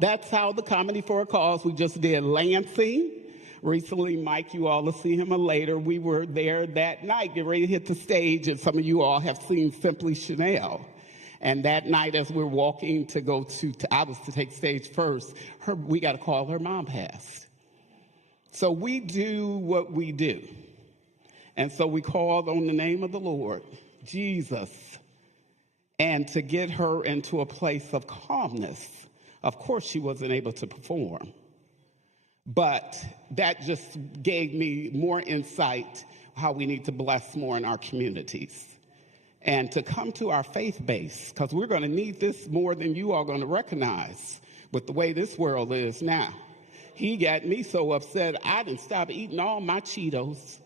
that's how the Comedy for a Cause. We just did Lansing. Recently, Mike, you all will see him later. We were there that night, getting ready to hit the stage, and some of you all have seen Simply Chanel. And that night, as we're walking to go I was to take stage first, we got a call, her mom passed. So we do what we do. And so we called on the name of the Lord, Jesus, and to get her into a place of calmness. Of course, she wasn't able to perform. But that just gave me more insight how we need to bless more in our communities. And to come to our faith base, because we're going to need this more than you are going to recognize with the way this world is now. He got me so upset, I didn't stop eating all my Cheetos.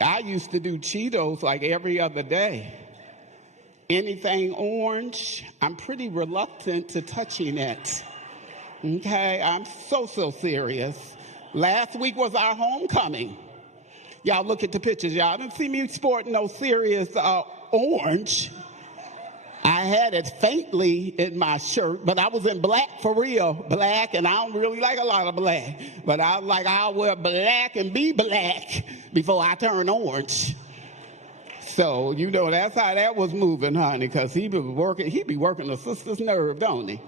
I used to do Cheetos like every other day. Anything orange, I'm pretty reluctant to touching it. Okay, I'm so serious. Last week was our homecoming. Y'all look at the pictures. Y'all didn't see me sporting no serious orange. I had it faintly in my shirt, but I was in black for real, black, and I don't really like a lot of black. But I was like, I'll wear black and be black before I turn orange. So, you know, that's how that was moving, honey, because he be working the sister's nerve, don't he?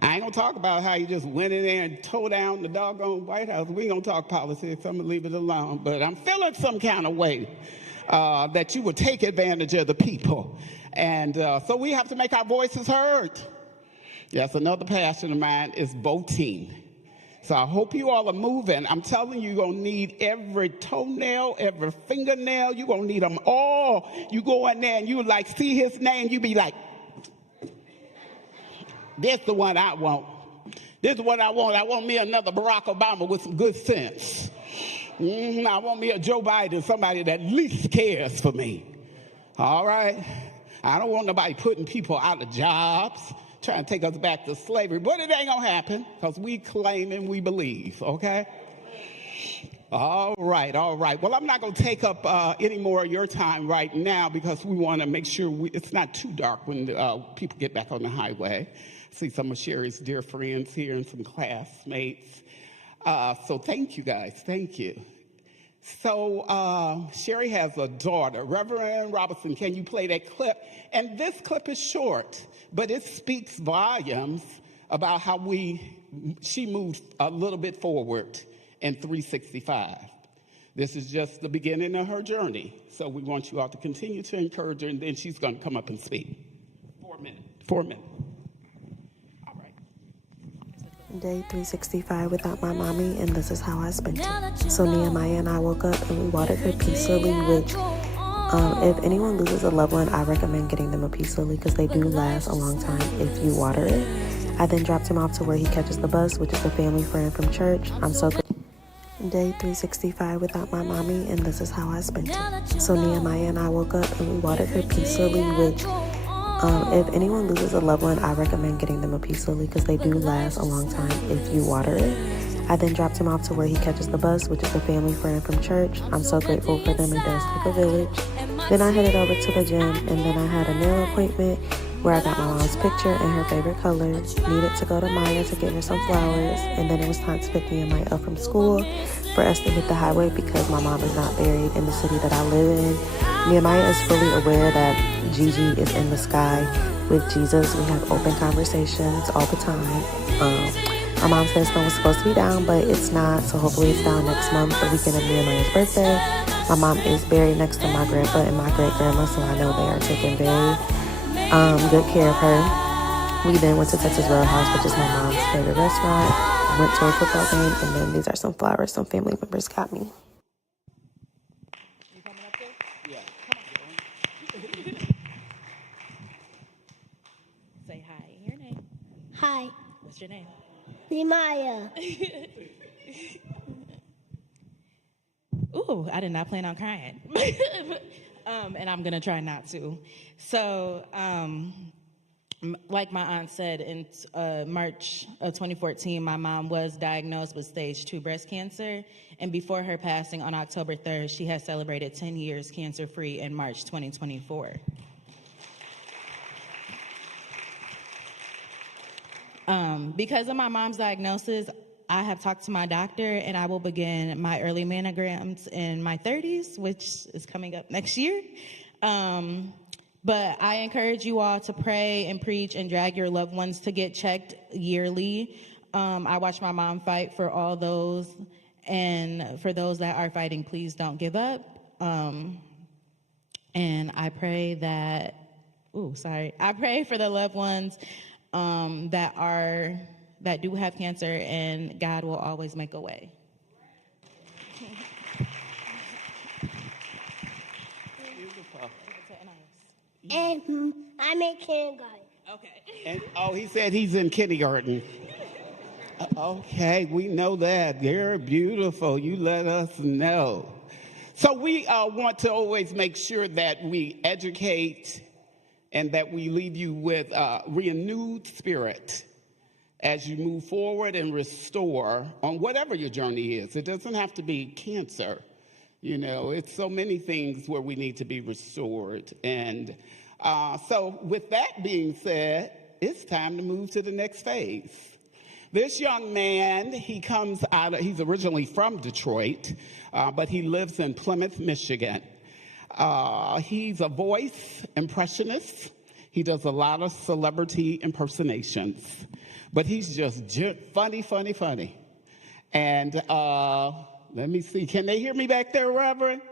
I ain't going to talk about how he just went in there and tore down the doggone White House. We ain't going to talk politics. I'm going to leave it alone. But I'm feeling some kind of way that you would take advantage of the people. And so we have to make our voices heard. Yes, another passion of mine is voting. So I hope you all are moving. I'm telling you, you're going to need every toenail, every fingernail. You're going to need them all. You go in there and you like see his name. You be like, this the one I want. This is what I want. I want me another Barack Obama with some good sense. I want me a Joe Biden, somebody that at least cares for me. All right? I don't want nobody putting people out of jobs, trying to take us back to slavery. But it ain't going to happen because we claim and we believe, okay? All right. Well, I'm not going to take up any more of your time right now because we want to make sure it's not too dark when people get back on the highway. I see some of Sherri's dear friends here and some classmates. So thank you, guys. Thank you. So Sherri has a daughter. Reverend Robertson, can you play that clip? And this clip is short, but it speaks volumes about how she moved a little bit forward in 365. This is just the beginning of her journey. So we want you all to continue to encourage her, and then she's going to come up and speak. 4 minutes. 4 minutes. Day 365 without my mommy, and this is how I spent it. So Nehemiah and I woke up and we watered her peace lily, which if anyone loses a loved one, I recommend getting them a peace lily because they do last a long time if you water it. I then dropped him off to where he catches the bus, which is a family friend from church. I'm so good. Day 365 without my mommy, and this is how I spent it. So Nehemiah and I woke up and we watered her peace lily, which if anyone loses a loved one, I recommend getting them a peace lily because they do last a long time if you water it. I then dropped him off to where he catches the bus, which is a family friend from church. I'm so grateful for them. It does take a village. Then I headed over to the gym, and then I had a nail appointment where I got my mom's picture and her favorite color. Needed to go to Maya to get her some flowers, and then it was time to pick me and Maya up from school for us to hit the highway because my mom is not buried in the city that I live in. Nehemiah is fully aware that Gigi is in the sky with Jesus. We have open conversations all the time. My mom says no one's supposed to be down, but it's not, so hopefully it's down next month, the weekend of Nehemiah's birthday. My mom is buried next to my grandpa and my great-grandma, so I know they are taking very good care of her. We then went to Texas Roadhouse, which is my mom's favorite restaurant. Went to a football game, and then these are some flowers some family members got me. You coming up there? Yeah. Come on. Say hi. Your name? Hi, What's your name? Nehemiah. Ooh, I did not plan on crying. And I'm going to try not to. So, like my aunt said, in March of 2014, my mom was diagnosed with stage 2 breast cancer. And before her passing on October 3rd, she has celebrated 10 years cancer-free in March 2024. Because of my mom's diagnosis, I have talked to my doctor, and I will begin my early mammograms in my 30s, which is coming up next year. But I encourage you all to pray and preach and drag your loved ones to get checked yearly. I watched my mom fight for all those, and for those that are fighting, please don't give up. And I pray that, I pray for the loved ones that do have cancer, and God will always make a way. Beautiful. And I'm in kindergarten. Okay. And he said he's in kindergarten. Okay, we know that. You're beautiful. You let us know. So we want to always make sure that we educate and that we leave you with a renewed spirit as you move forward and restore on whatever your journey is. It doesn't have to be cancer. You know, it's so many things where we need to be restored. And so with that being said, it's time to move to the next phase. This young man, he's originally from Detroit, but he lives in Plymouth, Michigan. He's a voice impressionist. He does a lot of celebrity impersonations, but he's just funny. And let me see. Can they hear me back there, Reverend?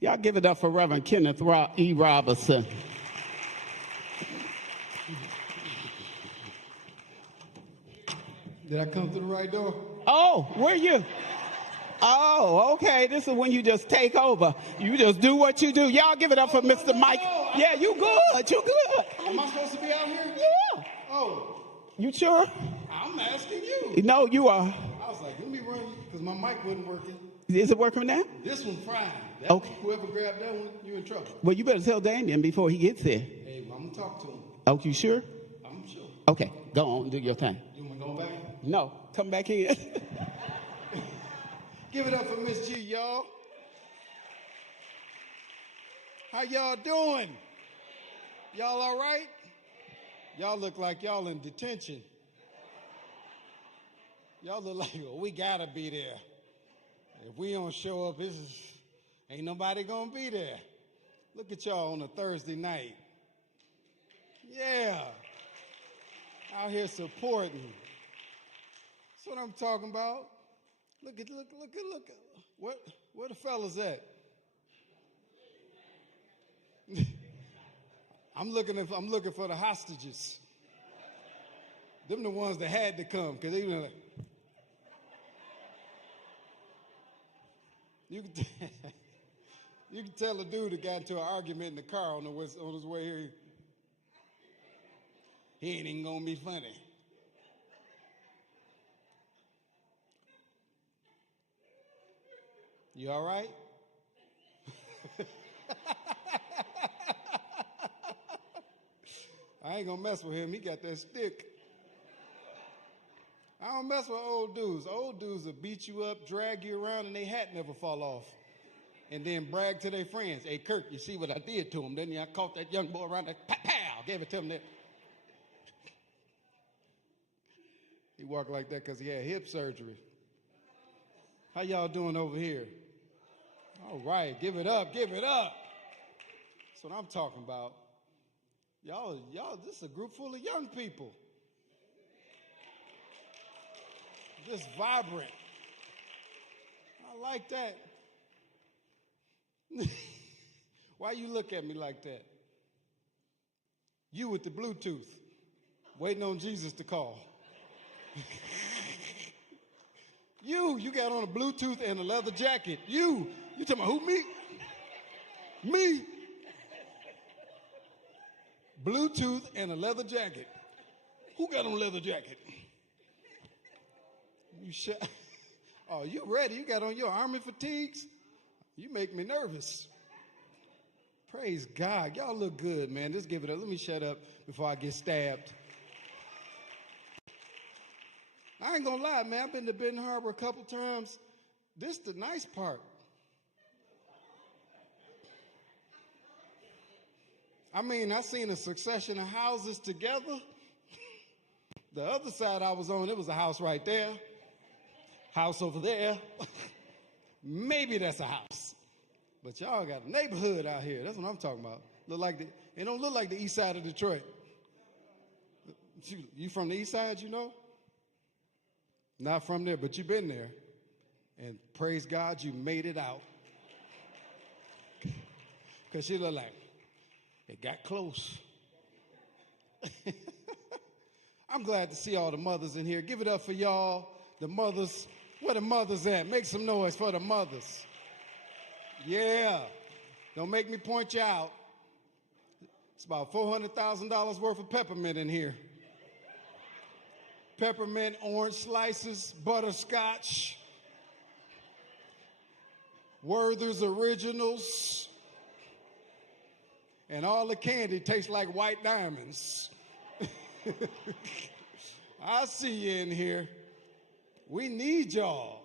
Y'all give it up for Reverend Kenneth E. Robinson. Did I come through the right door? Oh, where you? Oh, okay. This is when you just take over. You just do what you do. Y'all give it up for Mr. Mike. Yeah, you good. You good. Am I supposed to be out here? Yeah. Oh, You sure? I'm asking you. No, you are. I was like, let me run because my mic wasn't working. Is it working now? This one fried. That Okay. one, whoever grabbed that one, you in trouble. Well, you better tell Damien before he gets here. Hey, I'm gonna talk to him. Oh, you sure? I'm sure. Okay, go on, do your thing. You want me to go back? No, come back in. Give it up for Miss G, y'all. How y'all doing? Y'all all right? Y'all look like y'all in detention. Y'all look like, well, we gotta be there. If we don't show up, ain't nobody gonna be there. Look at y'all on a Thursday night. Yeah. Out here supporting. That's what I'm talking about. Look at where the fellas at? I'm looking for the hostages. Them the ones that had to come, because they were like, you can tell a dude that got into an argument in the car on his way here. He ain't even gonna be funny. You all right? I ain't gonna mess with him. He got that stick. I don't mess with old dudes. Old dudes will beat you up, drag you around, and their hat never fall off. And then brag to their friends. Hey, Kirk, you see what I did to him, didn't you? I caught that young boy around that, pow, gave it to him there. He walked like that because he had hip surgery. How y'all doing over here? All right, give it up, give it up. That's what I'm talking about. Y'all, this is a group full of young people. Just vibrant. I like that. Why you look at me like that? You with the Bluetooth, waiting on Jesus to call. You got on a Bluetooth and a leather jacket. You talking about who, me? Me. Bluetooth and a leather jacket. Who got on a leather jacket? Oh, you ready? You got on your army fatigues? You make me nervous. Praise God. Y'all look good, man. Just give it up. Let me shut up before I get stabbed. I ain't gonna lie, man. I've been to Benton Harbor a couple times. This the nice part. I mean, I seen a succession of houses together. The other side I was on, it was a house right there, house over there. Maybe that's a house. But y'all got a neighborhood out here. That's what I'm talking about. It don't look like the east side of Detroit. You from the east side, you know? Not from there, but you've been there. And praise God, you made it out. Because she looked like, it got close. I'm glad to see all the mothers in here. Give it up for y'all, the mothers. Where the mothers at? Make some noise for the mothers. Yeah. Don't make me point you out. It's about $400,000 worth of peppermint in here. Peppermint, orange slices, butterscotch, Werther's Originals, and all the candy tastes like white diamonds. I see you in here. We need y'all.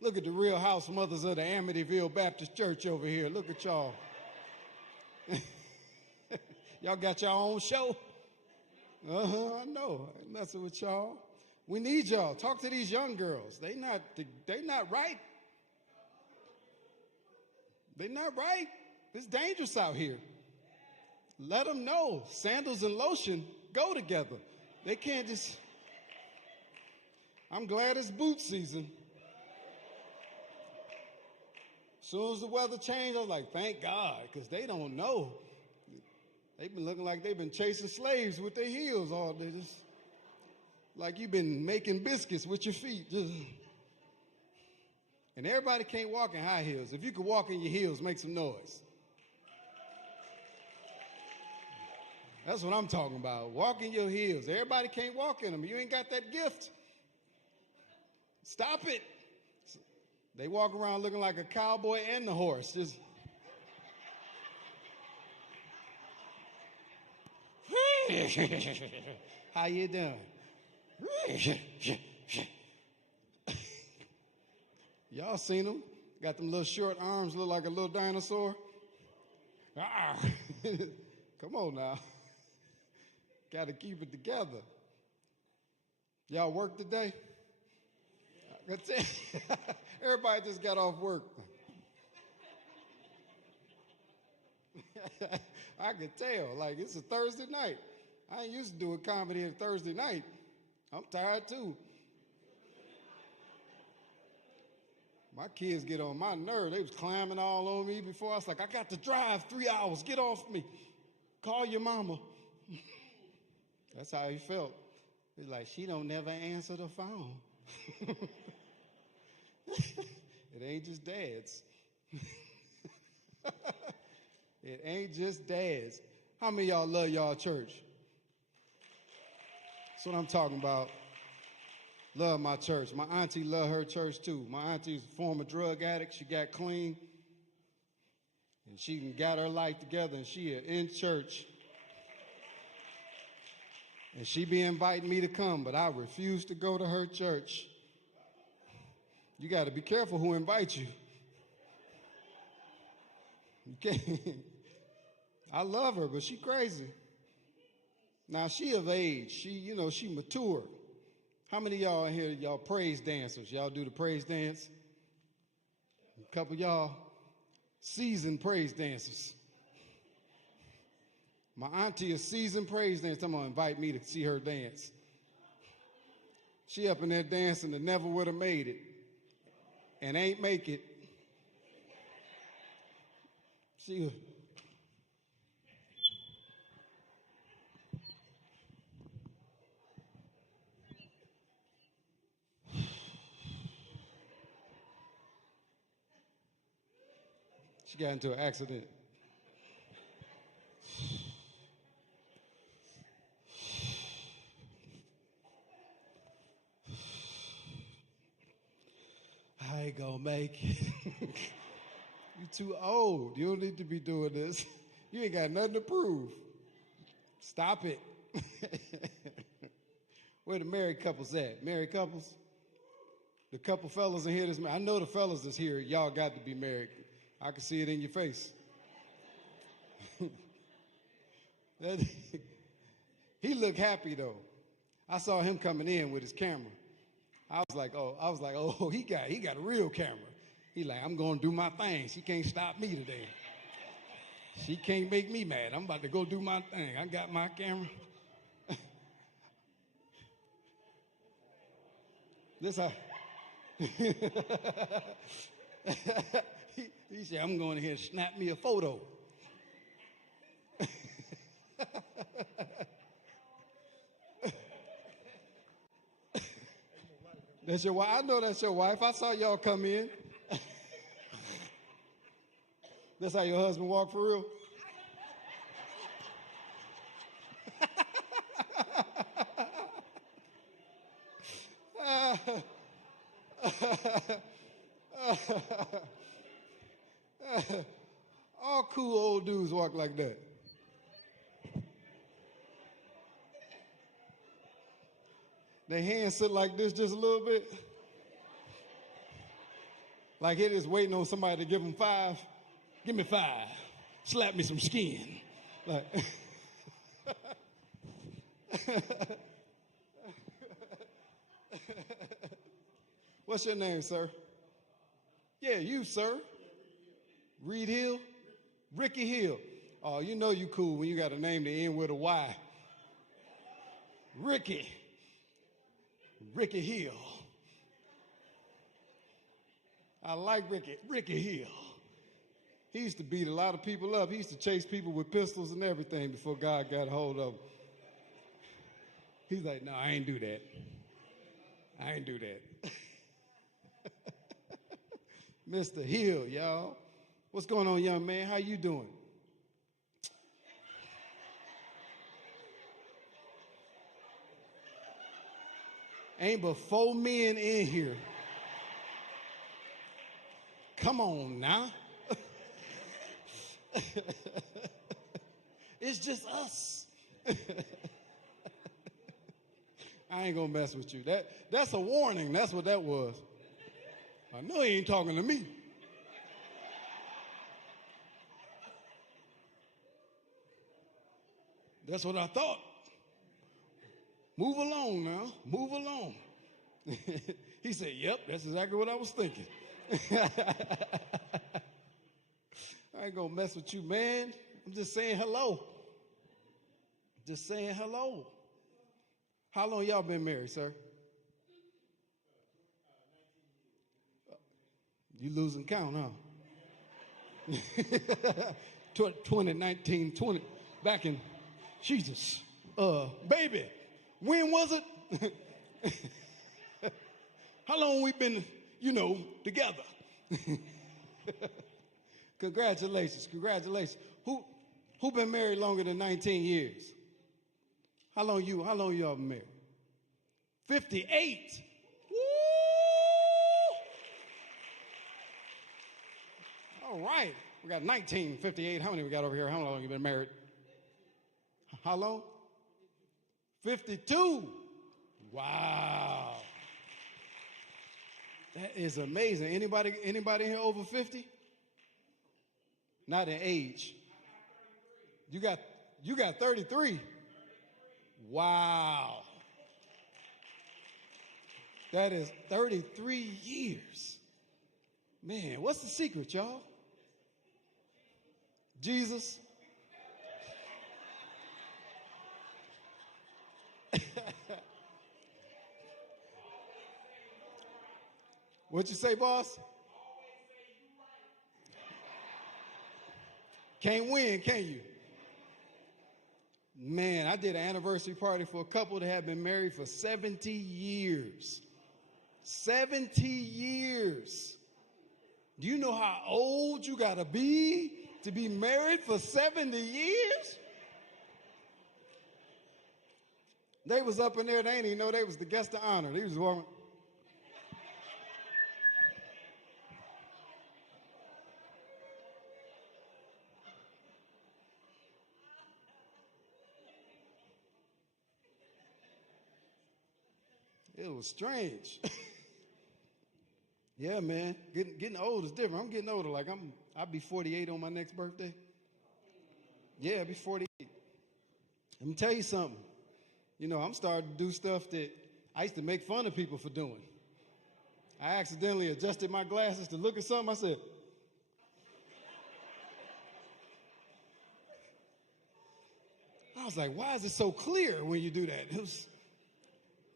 Look at the Real House Mothers of the Amityville Baptist Church over here. Look at y'all. Y'all got your own show? I know. I ain't messing with y'all. We need y'all. Talk to these young girls. They not right. They not right. It's dangerous out here. Let them know. Sandals and lotion go together. They can't just... I'm glad it's boot season. As soon as the weather changed, I was like, thank God, because they don't know. They've been looking like they've been chasing slaves with their heels all day. Just like you've been making biscuits with your feet. And everybody can't walk in high heels. If you could walk in your heels, make some noise. That's what I'm talking about. Walk in your heels. Everybody can't walk in them. You ain't got that gift. Stop it. They walk around looking like a cowboy and the horse. Just... How you doing? Y'all seen them? Got them little short arms, look like a little dinosaur. Come on now. Got to keep it together. Y'all work today? Everybody just got off work. I could tell, like it's a Thursday night. I ain't used to doing comedy on Thursday night. I'm tired too. My kids get on my nerve. They was climbing all on me before. I was like, I got to drive 3 hours. Get off me. Call your mama. That's how he felt. He's like, she don't never answer the phone. It ain't just dads. It ain't just dads. How many of y'all love y'all church? That's what I'm talking about. Love my church. My auntie loved her church too. My auntie's a former drug addict. She got clean. And she got her life together and she is in church. And she be inviting me to come, but I refuse to go to her church. You got to be careful who invites you. You can't. I love her, but she crazy. Now, she of age. She mature. How many of y'all in here, y'all praise dancers? Y'all do the praise dance? A couple of y'all seasoned praise dancers. My auntie is seasoned praise dancer. I'm going to invite me to see her dance. She up in there dancing that never would have made it and ain't make it. She got into an accident. I ain't gonna make it. You too old. You don't need to be doing this. You ain't got nothing to prove. Stop it. Where the married couples at? Married couples? The couple fellas in here that's married. I know the fellas that's here, y'all got to be married. I can see it in your face. He looked happy though. I saw him coming in with his camera. I was like, oh, he got a real camera. He like, I'm gonna do my thing. She can't stop me today. She can't make me mad. I'm about to go do my thing. I got my camera. This how he said, I'm going in here and snap me a photo. That's your wife? I know that's your wife. I saw y'all come in. That's how your husband walk for real? All cool old dudes walk like that. Their hands sit like this just a little bit. Like it is waiting on somebody to give them 5. Give me 5. Slap me some skin. Like what's your name, sir? Yeah, you, sir. Reed Hill? Ricky Hill. Oh, you know you cool when you got a name that end with a Y. Ricky. Ricky Hill. I like Ricky Hill. He used to beat a lot of people up. He used to chase people with pistols and everything before God got a hold of him. He's like, no, I ain't do that. I ain't do that. Mr. Hill, y'all. What's going on, young man? How you doing? Ain't but 4 men in here. Come on now. It's just us. I ain't gonna mess with you. That's a warning. That's what that was. I know he ain't talking to me. That's what I thought. Move along now. Move along. He said, yep, that's exactly what I was thinking. I ain't gonna mess with you, man. I'm just saying hello. Just saying hello. How long y'all been married, sir? You losing count, huh? 2019, 20, back in, Jesus. Baby, when was it? How long we been, together? Congratulations, congratulations. Who been married longer than 19 years? How long y'all been married? 58. Woo! All right. We got 19, 58. How many we got over here? How long you been married? How long? 52. Wow. That is amazing. Anybody here over 50? Not in age. You got 33. Wow. That is 33 years. Man, what's the secret, y'all? Jesus. What'd you say, boss? Can't win, can you? Man, I did an anniversary party for a couple that had been married for 70 years. 70 years. Do you know how old you gotta be to be married for 70 years? They was up in there, they didn't even know they was the guest of honor. They was warming. It was strange. Yeah, man. Getting old is different. I'm getting older. Like I'll be 48 on my next birthday. Yeah, I'll be 48. Let me tell you something. You know, I'm starting to do stuff that I used to make fun of people for doing. I accidentally adjusted my glasses to look at something. I said, I was like, why is it so clear when you do that? It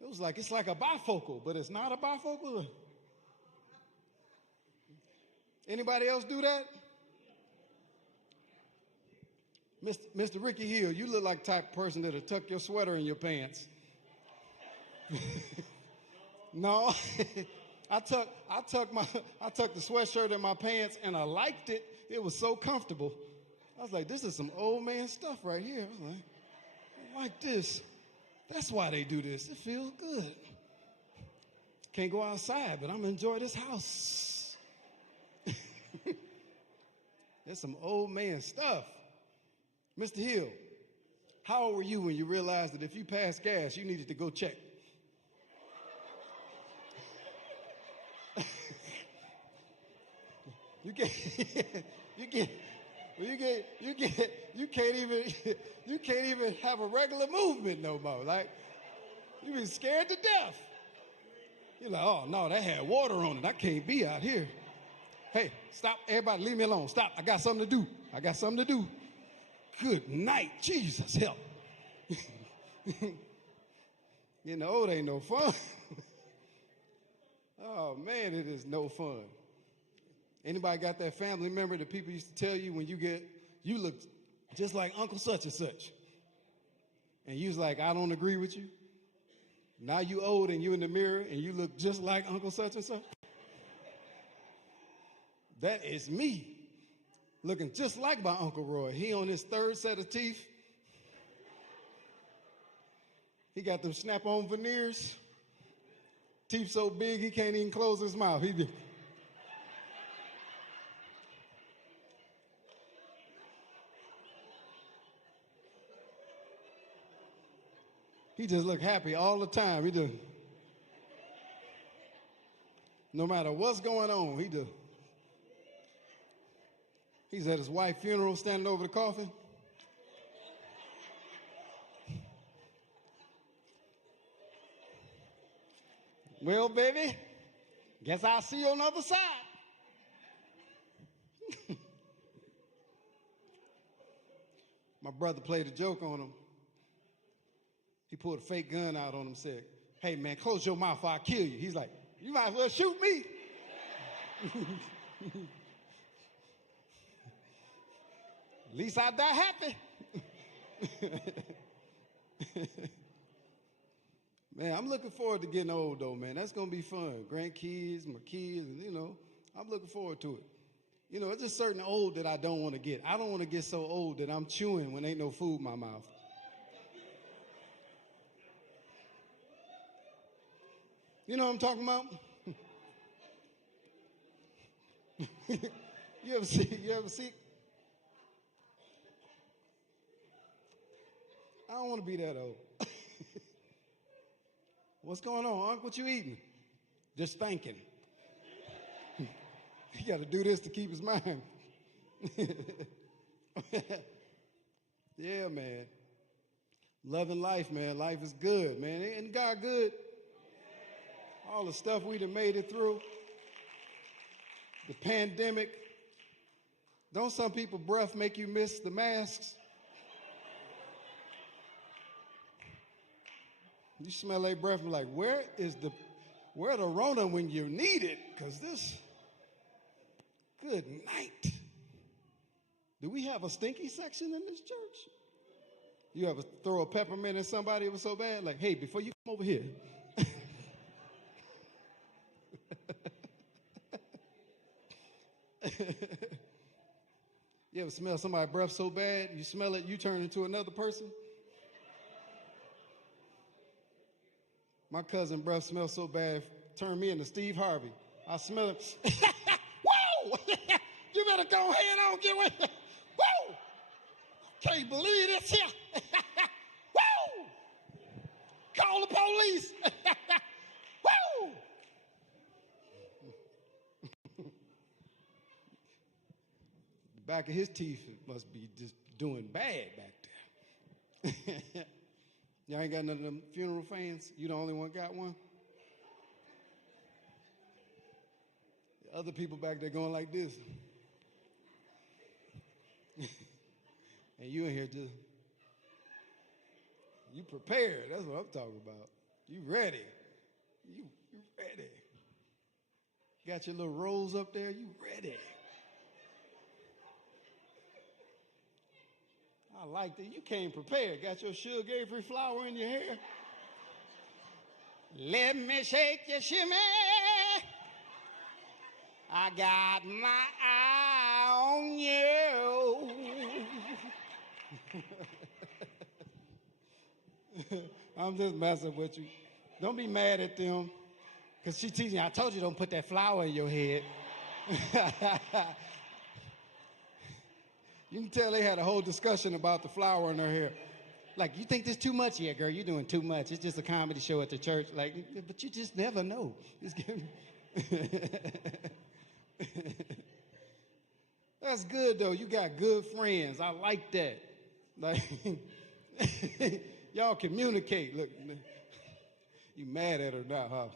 was like, it's like a bifocal, but it's not a bifocal. Anybody else do that? Mr. Ricky Hill, you look like the type of person that'll tuck your sweater in your pants. No, I tucked the sweatshirt in my pants, and I liked it. It was so comfortable. I was like, this is some old man stuff right here. I was like, I like this. That's why they do this. It feels good. Can't go outside, but I'm gonna enjoy this house. That's some old man stuff. Mr. Hill, how old were you when you realized that if you passed gas, you needed to go check? You can't even have a regular movement no more. Like, you be scared to death. You're like, oh no, that had water on it. I can't be out here. Hey, stop, everybody, leave me alone. Stop, I got something to do. Good night, Jesus, help. Getting old ain't no fun. Oh man, it is no fun. Anybody got that family member that people used to tell you when you look just like Uncle such and such? And you was like, I don't agree with you. Now you old and you in the mirror and you look just like Uncle such and such. That is me, looking just like my Uncle Roy. He on his third set of teeth. He got them snap-on veneers. Teeth so big he can't even close his mouth. He just look happy all the time. No matter what's going on, he's at his wife's funeral standing over the coffin. Well, baby, guess I'll see you on the other side. My brother played a joke on him. He pulled a fake gun out on him and said, hey, man, close your mouth or I'll kill you. He's like, you might as well shoot me. At least I die happy. Man, I'm looking forward to getting old, though, man. That's going to be fun. Grandkids, my kids, and, I'm looking forward to it. It's just certain old that I don't want to get. I don't want to get so old that I'm chewing when ain't no food in my mouth. You know what I'm talking about? You ever see? I don't want to be that old. What's going on, Unc? What you eating? Just thinking. He got to do this to keep his mind. Yeah, man. Loving life, man. Life is good, man. Ain't God good? All the stuff we done made it through. The pandemic. Don't some people breath make you miss the masks? You smell their breath and like, where the Rona when you need it? Because this, good night. Do we have a stinky section in this church? You ever throw a peppermint at somebody, it was so bad? Like, hey, before you come over here. You ever smell somebody's breath so bad, you smell it, you turn into another person? My cousin breath smells so bad, turned me into Steve Harvey. I smell it. Whoa! You better go ahead on, get away. Whoa! Can't believe this here. Whoa! Call the police. Whoa! Back of his teeth must be just doing bad back there. Y'all ain't got none of them funeral fans? You the only one got one? Other people back there going like this. And you in here just, you prepared. That's what I'm talking about. You ready. You ready. Got your little rolls up there. You ready. I like that. You came prepared. Got your sugar-free flower in your hair. Let me shake your shimmy. I got my eye on you. I'm just messing with you. Don't be mad at them. Because she teasing you. I told you don't put that flower in your head. You can tell they had a whole discussion about the flower in her hair. Like, you think this too much? Yeah, girl, you're doing too much. It's just a comedy show at the church. Like, but you just never know. That's good, though. You got good friends. I like that. Like, y'all communicate. Look, you mad at her now, huh?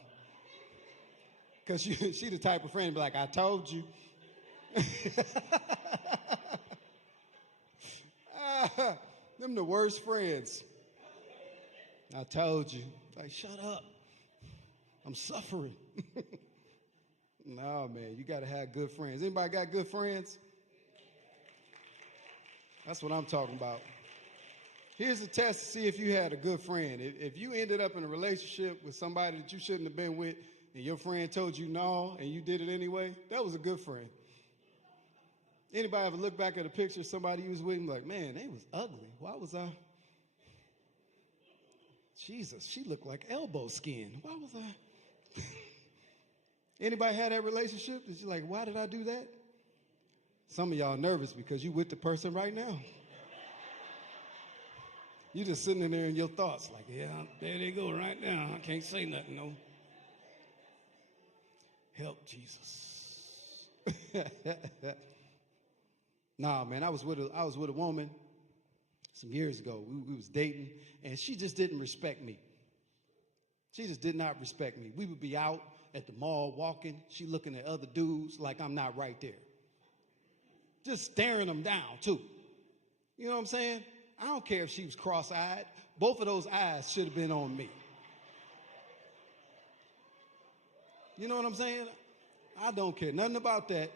Because she the type of friend to be like, I told you. Them the worst friends. I told you. Like, shut up. I'm suffering. No, man, you got to have good friends. Anybody got good friends? That's what I'm talking about. Here's a test to see if you had a good friend. If you ended up in a relationship with somebody that you shouldn't have been with, and your friend told you no, and you did it anyway, that was a good friend. Anybody ever look back at a picture of somebody you was with and be like, man, they was ugly. Why was I? Jesus, she looked like elbow skin. Why was I? Anybody had that relationship that you're like, why did I do that? Some of y'all nervous because you with the person right now. You just sitting in there in your thoughts like, yeah, there they go right now. I can't say nothing, no. Help, Jesus. Nah, man, I was with a woman some years ago. We was dating, and she just didn't respect me. She just did not respect me. We would be out at the mall walking. She looking at other dudes like I'm not right there. Just staring them down, too. You know what I'm saying? I don't care if she was cross-eyed. Both of those eyes should have been on me. You know what I'm saying? I don't care nothing about that.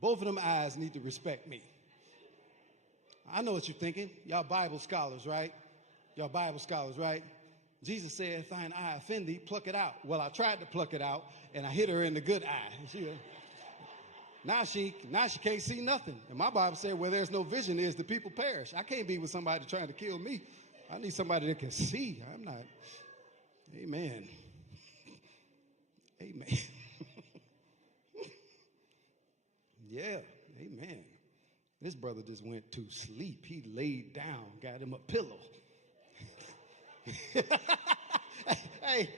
Both of them eyes need to respect me. I know what you're thinking. Y'all Bible scholars, right? Y'all Bible scholars, right? Jesus said, if thine eye offend thee, pluck it out. Well, I tried to pluck it out, and I hit her in the good eye. Now she can't see nothing. And my Bible said, where there's no vision is the people perish. I can't be with somebody trying to kill me. I need somebody that can see. I'm not. Amen. Amen. Yeah, amen. This brother just went to sleep. He laid down, got him a pillow. Hey,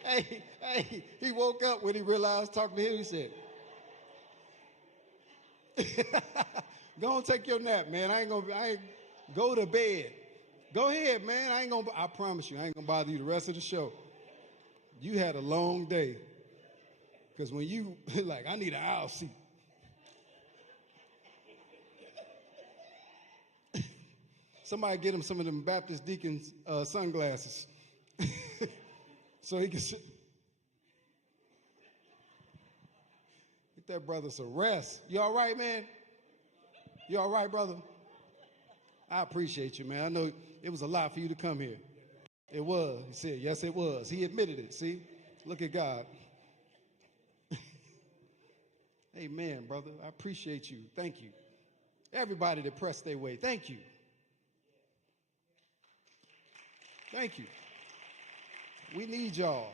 he woke up when he realized talking to him, he said, go and take your nap, man. I ain't go to bed. Go ahead, man. I promise you, I ain't gonna bother you the rest of the show. You had a long day. Because when you, like, I need an aisle seat. Somebody get him some of them Baptist deacons sunglasses. So he can sit. Get that brother some rest. You all right, man? You all right, brother? I appreciate you, man. I know it was a lot for you to come here. It was. He said, yes, it was. He admitted it. See? Look at God. Amen, brother. I appreciate you. Thank you. Everybody that pressed their way, thank you. Thank you. We need y'all.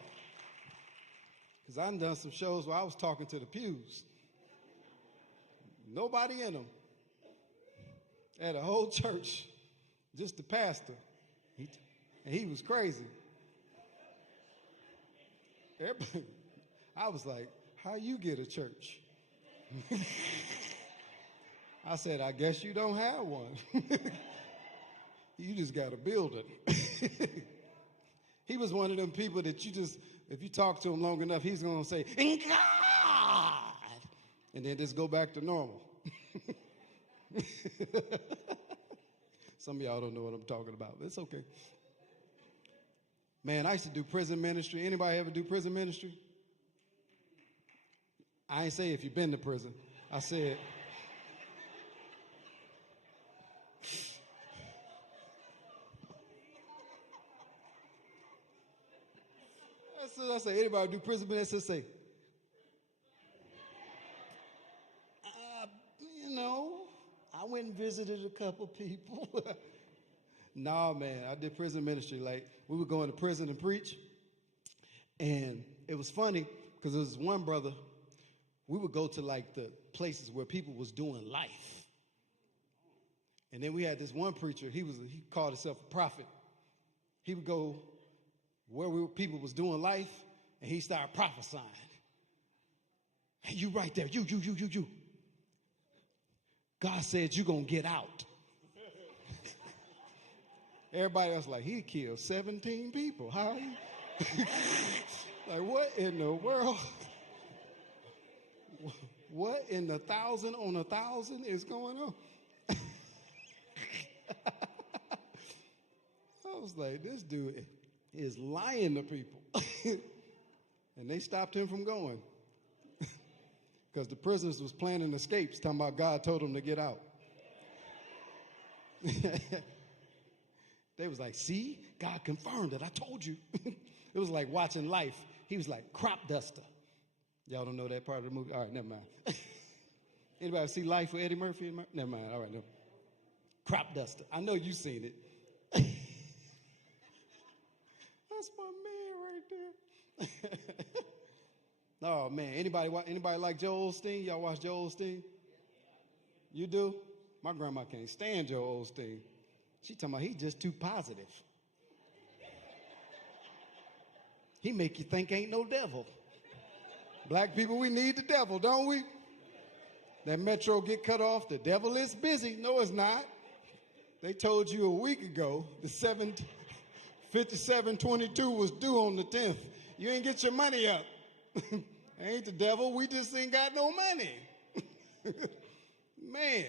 Because I done some shows where I was talking to the pews. Nobody in them. At a whole church. Just the pastor. And he was crazy. Everybody, I was like, how you get a church? I said, I guess you don't have one. You just got to build it. He was one of them people that you just, if you talk to him long enough, he's going to say, God, and then just go back to normal. Some of y'all don't know what I'm talking about, but it's okay. Man, I used to do prison ministry. Anybody ever do prison ministry? I ain't say if you've been to prison. I said, I say, anybody do prison ministry? I say, I went and visited a couple people. Nah, man, I did prison ministry. Like, we would go into prison and preach. And it was funny because there was one brother, we would go to like the places where people was doing life. And then we had this one preacher, he called himself a prophet. He would go where people was doing life, and he started prophesying. Hey, you right there, you. God said you're going to get out. Everybody else like, he killed 17 people. How? Like, what in the world? What in the 1,000 on 1,000 is going on? I was like, this dude is lying to people. And they stopped him from going. Because the prisoners was planning escapes, talking about God told them to get out. They was like, see, God confirmed it. I told you. It was like watching Life. He was like crop duster. Y'all don't know that part of the movie? All right, never mind. Anybody see Life with Eddie Murphy? Never mind. All right, no. Crop duster. I know you seen it. That's my man right there. Oh, man. Anybody like Joel Osteen? Y'all watch Joel Osteen? You do? My grandma can't stand Joel Osteen. She talking about he's just too positive. He make you think ain't no devil. Black people, we need the devil, don't we? That metro get cut off, the devil is busy. No, it's not. They told you a week ago the 5722 was due on the 10th. You ain't get your money up. Ain't the devil, we just ain't got no money. Man,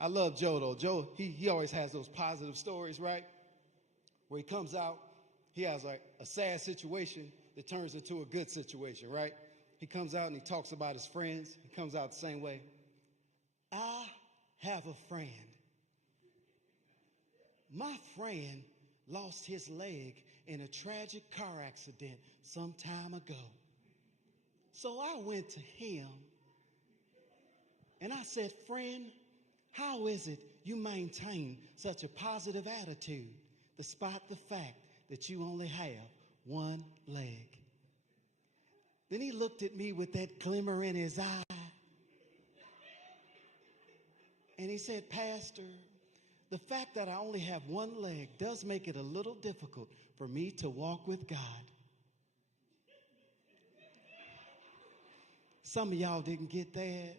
I love Joe though. Joe, he always has those positive stories, right? Where he comes out, he has like a sad situation that turns into a good situation, right? He comes out and he talks about his friends. He comes out the same way. I have a friend. My friend lost his leg in a tragic car accident some time ago. So I went to him and I said, friend, how is it you maintain such a positive attitude despite the fact that you only have one leg? Then he looked at me with that glimmer in his eye. And he said, Pastor, the fact that I only have one leg does make it a little difficult for me to walk with God. Some of y'all didn't get that.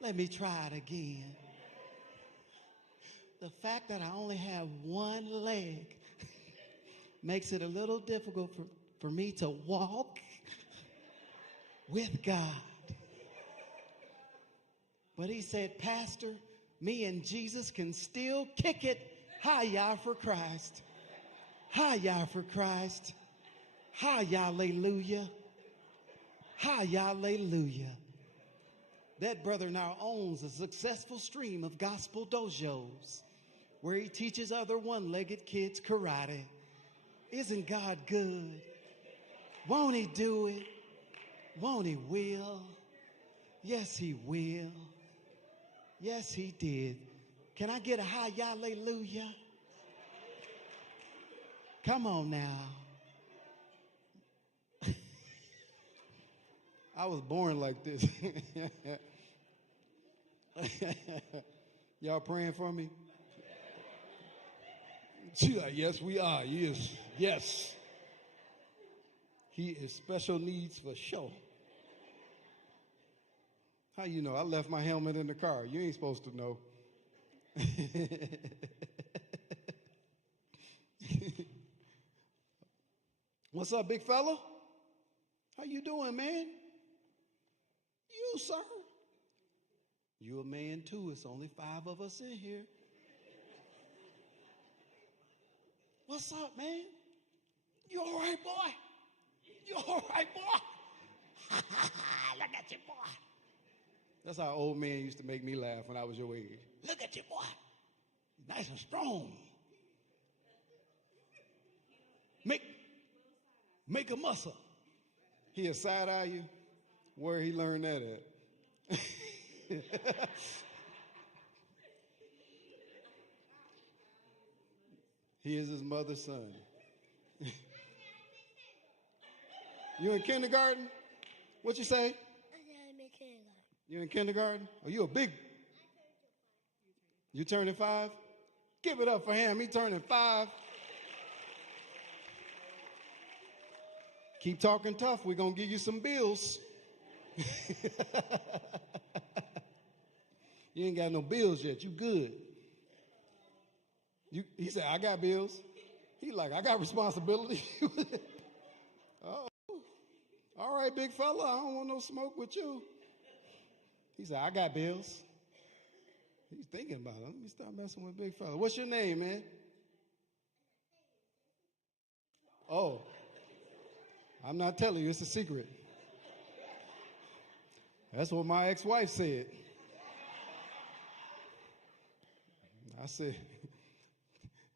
Let me try it again. The fact that I only have one leg makes it a little difficult for me to walk with God. But he said, Pastor, me and Jesus can still kick it. Hi-yah for Christ. Hi-yah for Christ. Hi-yah, hallelujah. Hi-yah, hallelujah. That brother now owns a successful stream of gospel dojos where he teaches other one-legged kids karate. Isn't God good? Won't he do it? Won't he will? Yes, he will. Yes, he did. Can I get a hi-yah, hallelujah? Come on now. I was born like this. Y'all praying for me? She's like, yes, we are. He is. Yes. He is special needs for sure. How you know? I left my helmet in the car. You ain't supposed to know. What's up, big fella? How you doing, man? You, sir. You a man too. It's only 5 of us in here. What's up, man? You all right, boy? You all right, boy? Look at you, boy. That's how old men used to make me laugh when I was your age. Look at you, boy. Nice and strong. Make a muscle. He a side-eye you? Where he learned that at? He is his mother's son. You in kindergarten? What you say? I'm in kindergarten. You in kindergarten? Oh, you a big... You turning 5? Give it up for him. He turning 5. Keep talking tough. We're going to give you some bills. You ain't got no bills yet. You good. He said, I got bills. He like, I got responsibility. Oh, all right, big fella. I don't want no smoke with you. He said, I got bills. He's thinking about it. Let me stop messing with big fella. What's your name, man? Oh, I'm not telling you. It's a secret. That's what my ex-wife said. I said,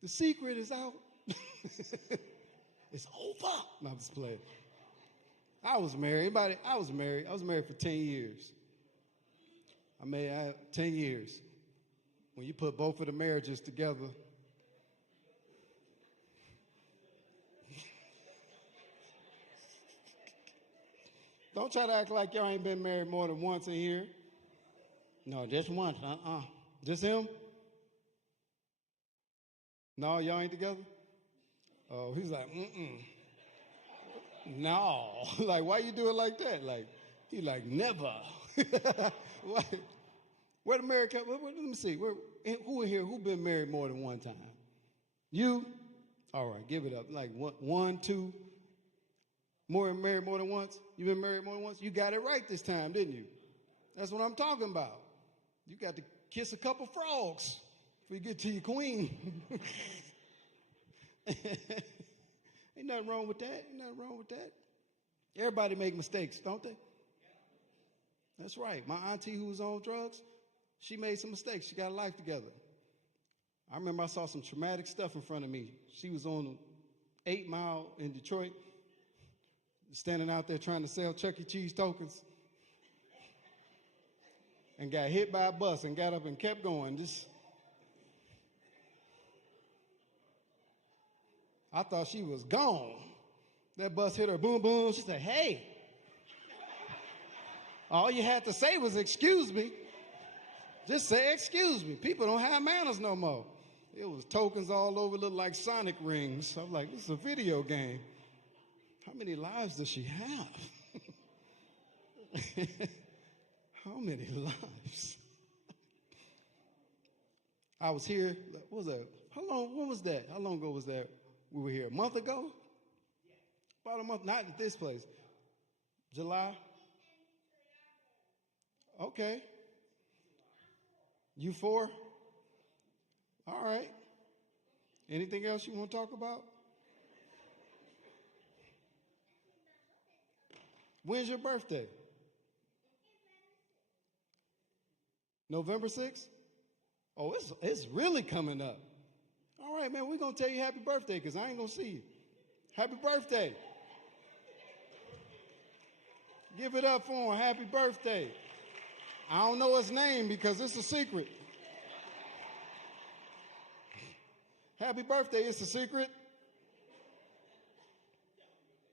the secret is out. It's over. No, I'm just playing. I was married. I was married for 10 years. I had 10 years. When you put both of the marriages together, don't try to act like y'all ain't been married more than once in here. No, just once. Just him? No, y'all ain't together? Oh, he's like, no. Like, why you do it like that? Like, he like, never. Where the married couple? Let me see. Who in here, who been married more than one time? You? All right, give it up. Like 1, 2. Married more than once? You been married more than once? You got it right this time, didn't you? That's what I'm talking about. You got to kiss a couple frogs before you get to your queen. Ain't nothing wrong with that. Everybody make mistakes, don't they? That's right. My auntie who was on drugs, she made some mistakes. She got her life together. I remember I saw some traumatic stuff in front of me. She was on 8 Mile in Detroit, standing out there trying to sell Chuck E. Cheese tokens, and got hit by a bus and got up and kept going. I thought she was gone. That bus hit her, boom, boom. She said, hey. All you had to say was, excuse me. Just say, excuse me. People don't have manners no more. It was tokens all over, looked like Sonic rings. I was like, this is a video game. How many lives does she have? How many lives? I was here, what was that? When was that? How long ago was that? We were here a month ago? About a month, not at this place. July? Okay. You 4? All right. Anything else you want to talk about? When's your birthday? November 6th? Oh, it's really coming up. All right, man, we're going to tell you happy birthday because I ain't going to see you. Happy birthday. Give it up for him. Happy birthday. I don't know his name because it's a secret. Happy birthday, it's a secret.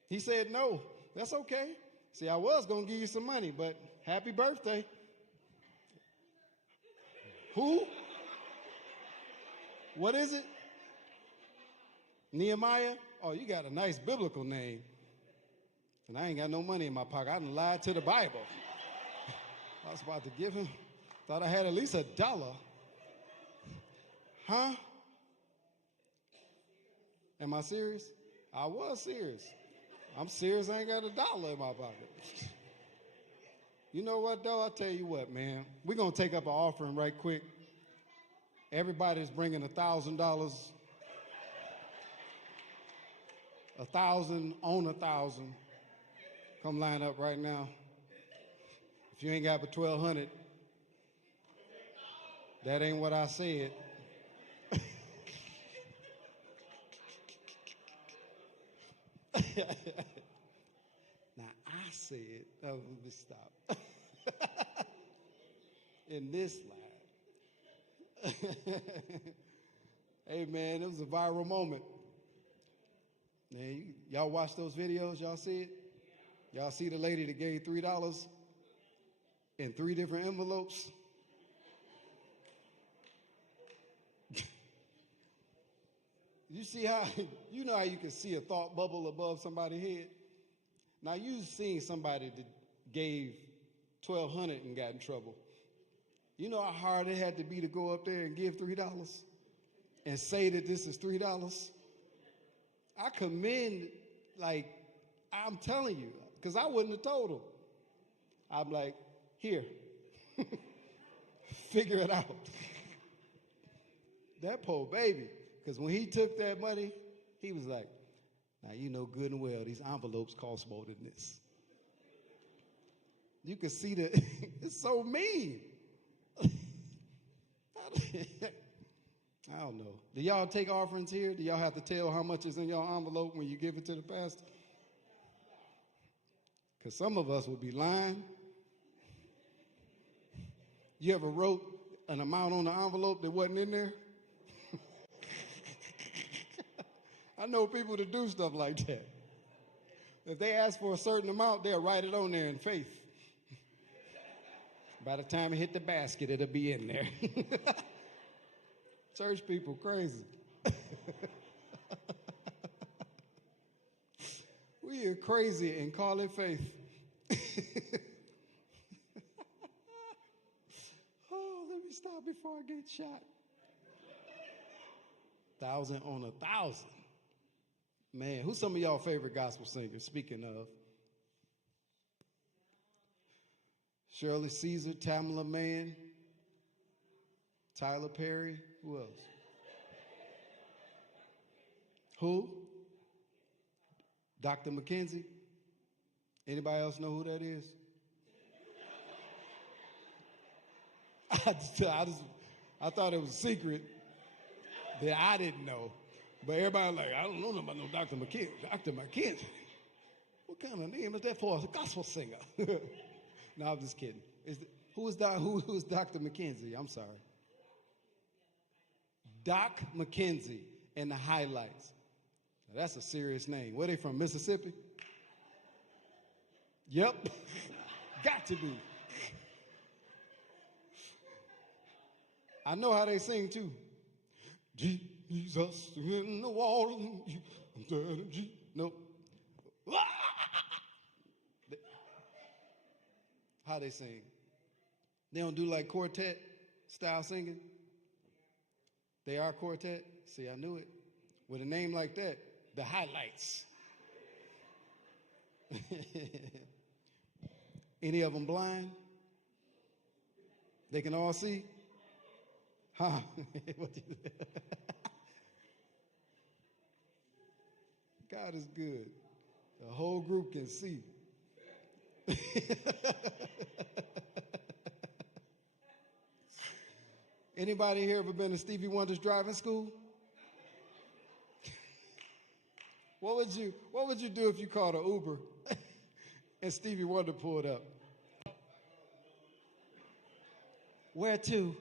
He said no. That's okay. See, I was going to give you some money, but happy birthday. Who? What is it? Nehemiah? Oh, you got a nice biblical name. And I ain't got no money in my pocket. I done lied to the Bible. I was about to give him. Thought I had at least $1. Huh? Am I serious? I was serious. I'm serious, I ain't got $1 in my pocket. You know what, though? I'll tell you what, man. We're going to take up an offering right quick. Everybody's bringing $1,000. 1,000 on 1,000. Come line up right now. If you ain't got but 1,200, that ain't what I said. Now I said, oh, let me stop. In this life. Hey man, it was a viral moment. Man, y'all watch those videos? Y'all see it? Y'all see the lady that gave $3 in 3 different envelopes? You see how, you know how you can see a thought bubble above somebody's head? Now you've seen somebody that gave $1,200 and got in trouble. You know how hard it had to be to go up there and give $3 and say that this is $3? I commend, like, I'm telling you, because I wouldn't have told him. I'm like, here, figure it out. That poor baby, because when he took that money, he was like, now you know good and well these envelopes cost more than this. You can see that it's so mean. I don't know. Do y'all take offerings here? Do y'all have to tell how much is in your envelope when you give it to the pastor? Because some of us would be lying. You ever wrote an amount on the envelope that wasn't in there? I know people that do stuff like that. If they ask for a certain amount, they'll write it on there in faith. By the time it hit the basket, it'll be in there. Church people crazy. We are crazy and call it faith. Oh, let me stop before I get shot. 1,000 on 1,000. Man, who's some of y'all favorite gospel singers? Speaking of Shirley Caesar, Tamala Mann, Tyler Perry. Who else? Who? Dr. McKenzie. Anybody else know who that is? I thought it was a secret that I didn't know. But everybody like, I don't know about no Dr. McKenzie. Dr. McKenzie? What kind of name is that for a gospel singer? No, I'm just kidding. Who's Dr. McKenzie? I'm sorry. Doc McKenzie and the Highlights. Now, that's a serious name. Where they from, Mississippi? Yep. Got to be. I know how they sing too. Jesus in the water. Nope. How they sing? They don't do like quartet style singing? They are quartet? See, I knew it. With a name like that, the Highlights. Any of them blind? They can all see? Huh? God is good. The whole group can see. Anybody here ever been to Stevie Wonder's driving school? What would you do if you called an Uber and Stevie Wonder pulled up? Where to?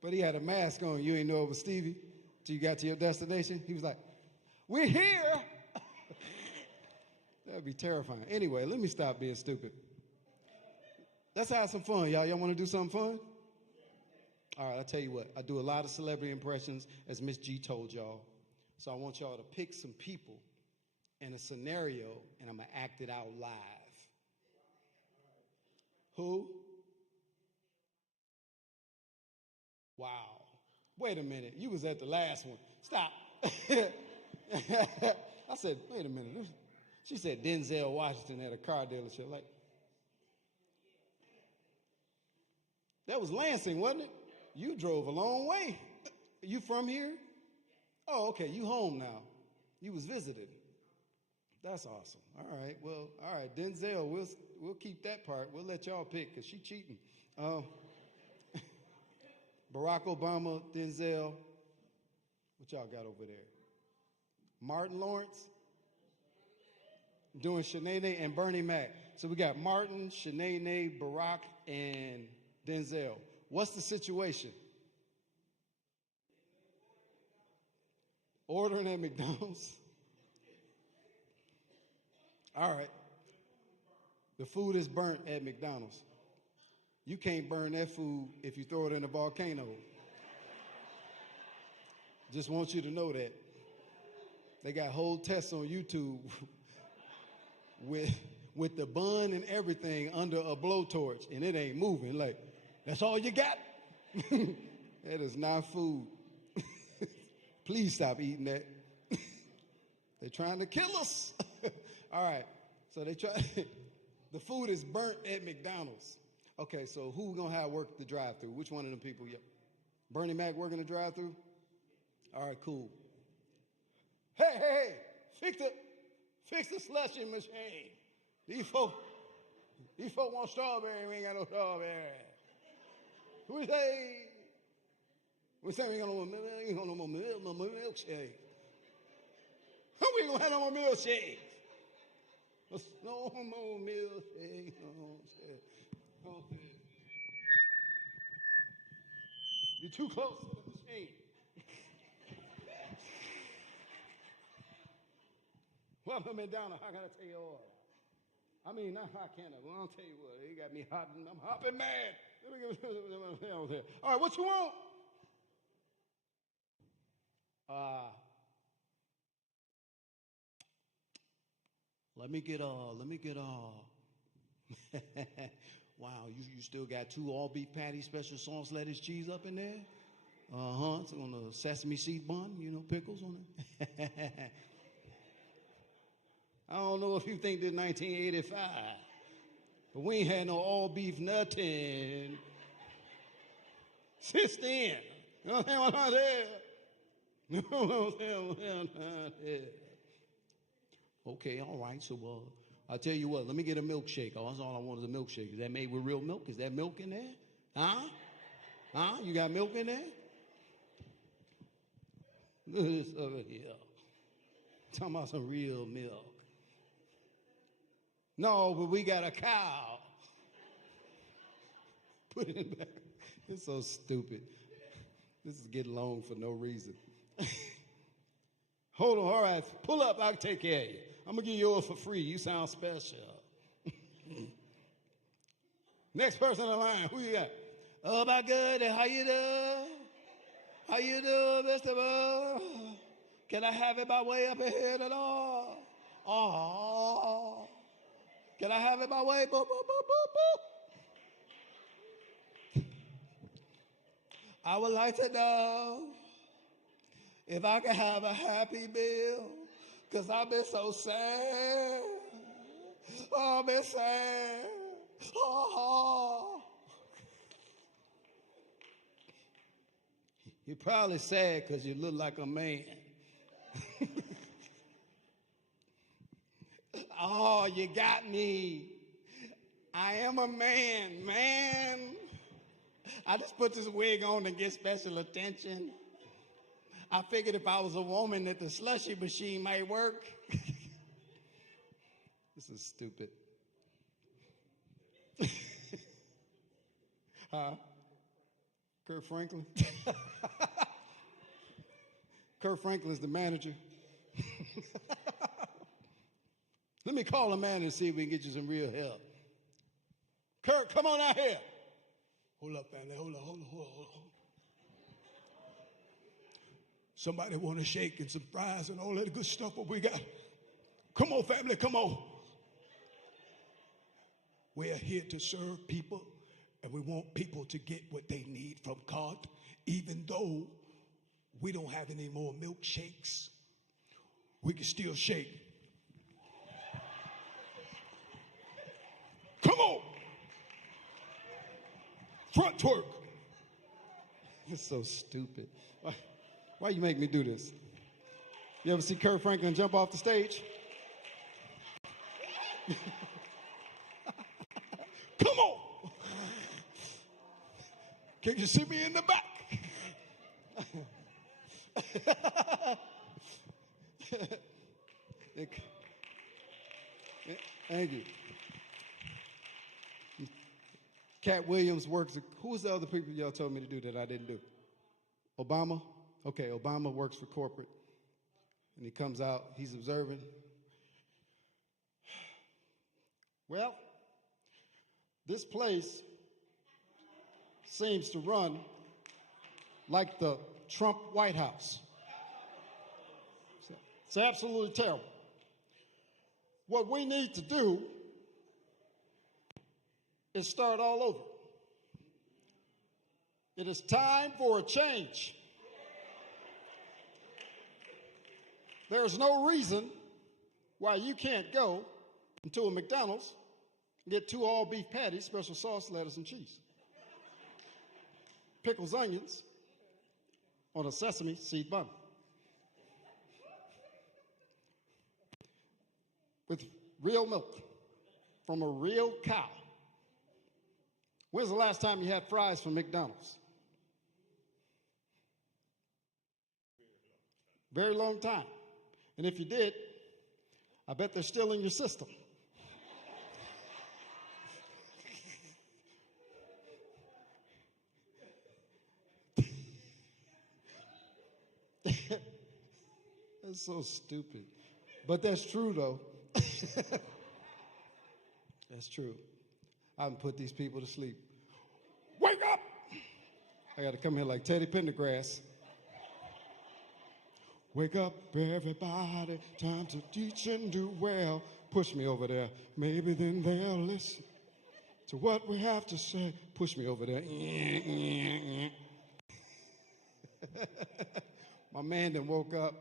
But he had a mask on. You ain't know it was Stevie till you got to your destination. He was like, "We're here." That'd be terrifying. Anyway, let me stop being stupid. Let's have some fun, y'all. Y'all want to do something fun? All right, I'll tell you what. I do a lot of celebrity impressions, as Miss G told y'all. So I want y'all to pick some people in a scenario, and I'm going to act it out live. Who? Wow. Wait a minute. You was at the last one. Stop. I said, wait a minute. She said Denzel Washington at a car dealership. Like, that was Lansing, wasn't it? You drove a long way. You from here? Oh, okay, you home now. You was visited. That's awesome. All right, well, all right, Denzel, we'll keep that part. We'll let y'all pick because she cheating. Barack Obama, Denzel. What y'all got over there? Martin Lawrence? Doing Shanae and Bernie Mac. So we got Martin, Shanae, Barack, and Denzel. What's the situation? Ordering at McDonald's. All right. The food is burnt at McDonald's. You can't burn that food if you throw it in a volcano. Just want you to know that. They got whole tests on YouTube with the bun and everything under a blowtorch, and it ain't moving. Like, that's all you got? That is not food. Please stop eating that. They're trying to kill us. All right, so they try. The food is burnt at McDonald's. Okay, so who we gonna have work the drive-through? Which one of them people? Yep. Bernie Mac working the drive-through? All right, cool. Hey, fix the slushy machine. These folk want strawberry, we ain't got no strawberry. We say we ain't got no more milkshake. We ain't gonna have no more milkshake. No more milkshake. You're too close to the machine. Welcome McDonald's. How can I tell you all? I mean, not how can I? Well, I'll tell you what. They got me hopping. I'm hopping mad. All right, what you want? Let me get wow, you still got 2 all beef patties, special sauce, lettuce, cheese up in there? It's on a sesame seed bun, pickles on it. I don't know if you think this 1985, but we ain't had no all beef nothing since then. You know what I'm saying? You know what I'm saying? Okay, all right. So I'll tell you what. Let me get a milkshake. Oh, that's all I want is a milkshake. Is that made with real milk? Is that milk in there? Huh? You got milk in there? Look at this over here. Talking about some real milk. No, but we got a cow. Put it back. It's so stupid. This is getting long for no reason. Hold on, all right. Pull up, I'll take care of you. I'm going to give you yours for free. You sound special. Next person in line, who you got? Oh, my goodness, how you doing? How you doing, Mr. Bull? Can I have it my way up ahead at all? Oh. Can I have it my way? Boop, boop, boop, boop, boop. I would like to know if I can have a happy meal, because I've been so sad. Oh, I've been sad. Oh. You're probably sad because you look like a man. Oh, you got me. I am a man. I just put this wig on to get special attention. I figured if I was a woman that the slushy machine might work. This is stupid. Kurt Franklin? Kurt Franklin's the manager. Let me call a manager and see if we can get you some real help. Kurt, come on out here. Hold up, family. Hold on. Somebody want a shake and some fries and all that good stuff what we got. Come on, family, come on. We are here to serve people, and we want people to get what they need from God, even though we don't have any more milkshakes. we can still shake. Come on. Front twerk. It's so stupid. Why you make me do this? You ever see Kurt Franklin jump off the stage? Come on. Can you see me in the back? Thank you. Cat Williams works. Who was the other people y'all told me to do that I didn't do? Obama? Okay, Obama works for corporate. And he comes out, he's observing. Well, this place seems to run like the Trump White House. It's absolutely terrible. What we need to do is start all over. It is time for a change. There's no reason why you can't go into a McDonald's and get 2 all-beef patties, special sauce, lettuce, and cheese. Pickles, onions on a sesame seed bun. With real milk from a real cow. When's the last time you had fries from McDonald's? Very long time. And if you did, I bet they're still in your system. That's so stupid. But that's true, though. That's true. I haven't put these people to sleep. Wake up! I got to come here like Teddy Pendergrass. Wake up, everybody. Time to teach and do well. Push me over there. Maybe then they'll listen to what we have to say. Push me over there. My man done woke up.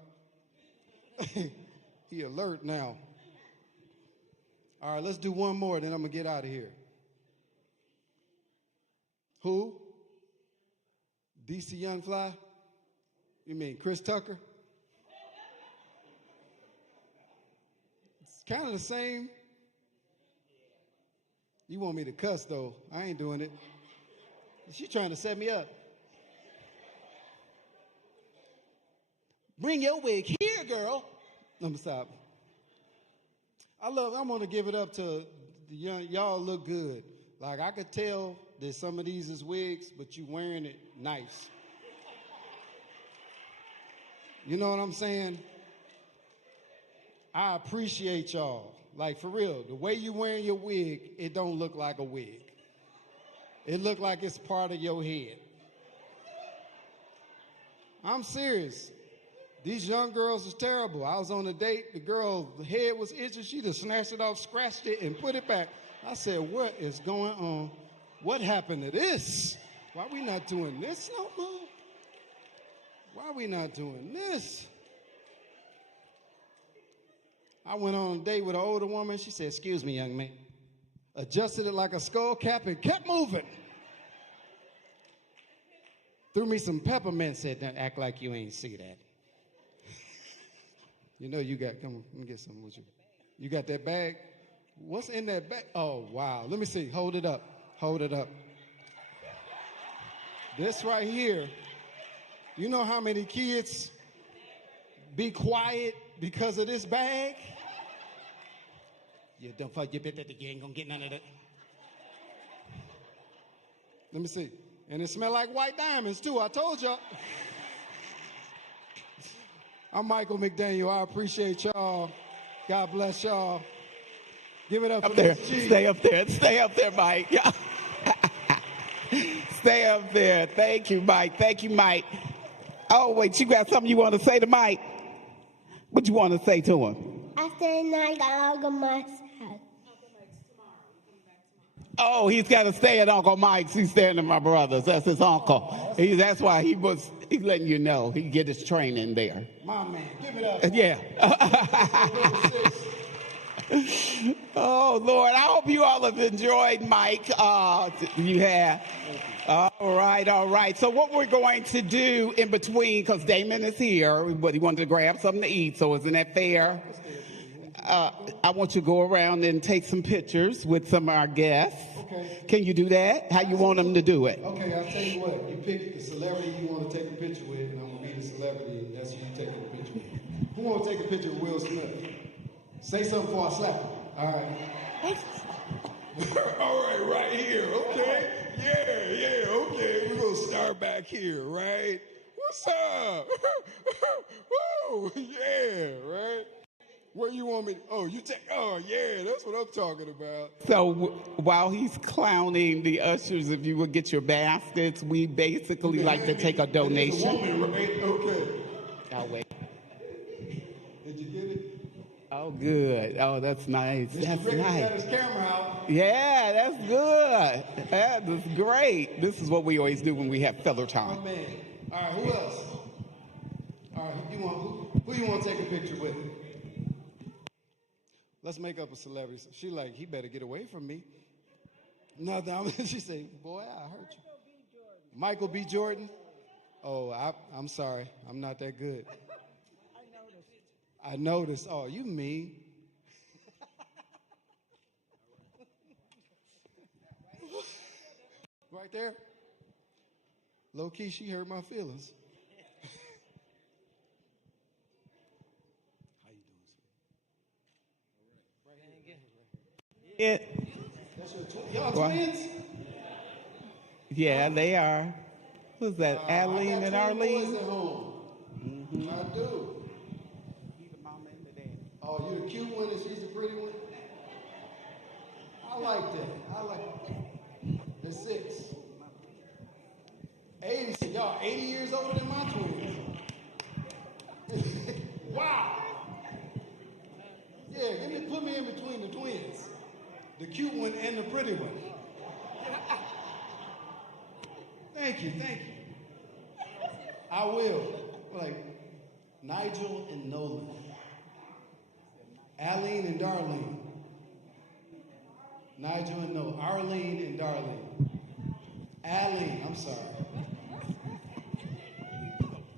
He alert now. All right, let's do one more, then I'm going to get out of here. Who? DC Young Fly? You mean Chris Tucker? It's kind of the same. You want me to cuss, though. I ain't doing it. She's trying to set me up. Bring your wig here, girl. Let me stop. I want to give it up to the young. Y'all look good. Like, I could tell that some of these is wigs, but you wearing it nice. You know what I'm saying? I appreciate y'all. Like, for real, the way you wearing your wig, it don't look like a wig. It look like it's part of your head. I'm serious. These young girls is terrible. I was on a date. The girl's head was itching. She just snatched it off, scratched it, and put it back. I said, what is going on? What happened to this? Why we not doing this no more? Why we not doing this? I went on a date with an older woman. She said, excuse me, young man. Adjusted it like a skull cap and kept moving. Threw me some peppermint, said, don't act like you ain't see that. You know you got, come on, let me get some with you. You got that bag? What's in that bag? Oh, wow. Let me see. Hold it up. Hold it up. This right here, you know how many kids be quiet because of this bag? You don't fuck your bit that you ain't gonna get none of that. Let me see. And it smell like white diamonds, too. I told y'all. I'm Michael McDaniel. I appreciate y'all. God bless y'all. Give it up for there. Miss G. Stay up there. Stay up there, Mike. Stay up there. Thank you, Mike. Thank you, Mike. Oh, wait, you got something you want to say to Mike? What you want to say to him? After the night, I'll go myself. Oh, he's got to stay at Uncle Mike's. He's staying at my brother's. That's his uncle. That's why he's letting you know. He get his training there. My man, give it up. Yeah. Oh, Lord, I hope you all have enjoyed Mike. You have. All right. So what we're going to do in between, because Damon is here, but he wanted to grab something to eat, so isn't that fair? I want you to go around and take some pictures with some of our guests. Okay. Can you do that? How you want them to do it? Okay, I'll tell you what. You pick the celebrity you want to take a picture with, and I'm going to be the celebrity, and that's who you taking a picture with. Who want to take a picture with Will Smith? Say something before I slap him. All right. All right, right here, okay? Yeah, okay. We're going to start back here, right? What's up? Woo, yeah, right? Where you want me to, oh, yeah, that's what I'm talking about. So while he's clowning the ushers, if you would get your baskets, we basically like to take a donation. It's a woman, right? Okay. I'll wait. Did you get it? Oh, good. Oh, that's nice. That's Rick nice. got his camera out. Yeah, that's good. That is great. This is what we always do when we have filler time. Oh, man. All right, who else? All right, who you want to take a picture with? Let's make up a celebrity. She like, he better get away from me. Nothing. She said, boy, I hurt you. Michael B. Jordan? Oh, I'm sorry. I'm not that good. I noticed. Oh, you mean. Right there? Low key, she hurt my feelings. That's your y'all twins? Yeah, they are. Who's that? Adeline and Arlene? Boys at home. Mm-hmm. I do. Oh, you're the cute one and she's the pretty one? I like that. They're 6. 80. Y'all 80 years older than my twins. Wow. Yeah, put me in between the twins. The cute one and the pretty one. Thank you. I will. Like Nigel and Nolan. Aline and Darlene. Nigel and Nolan. Arlene and Darlene. Aline, I'm sorry.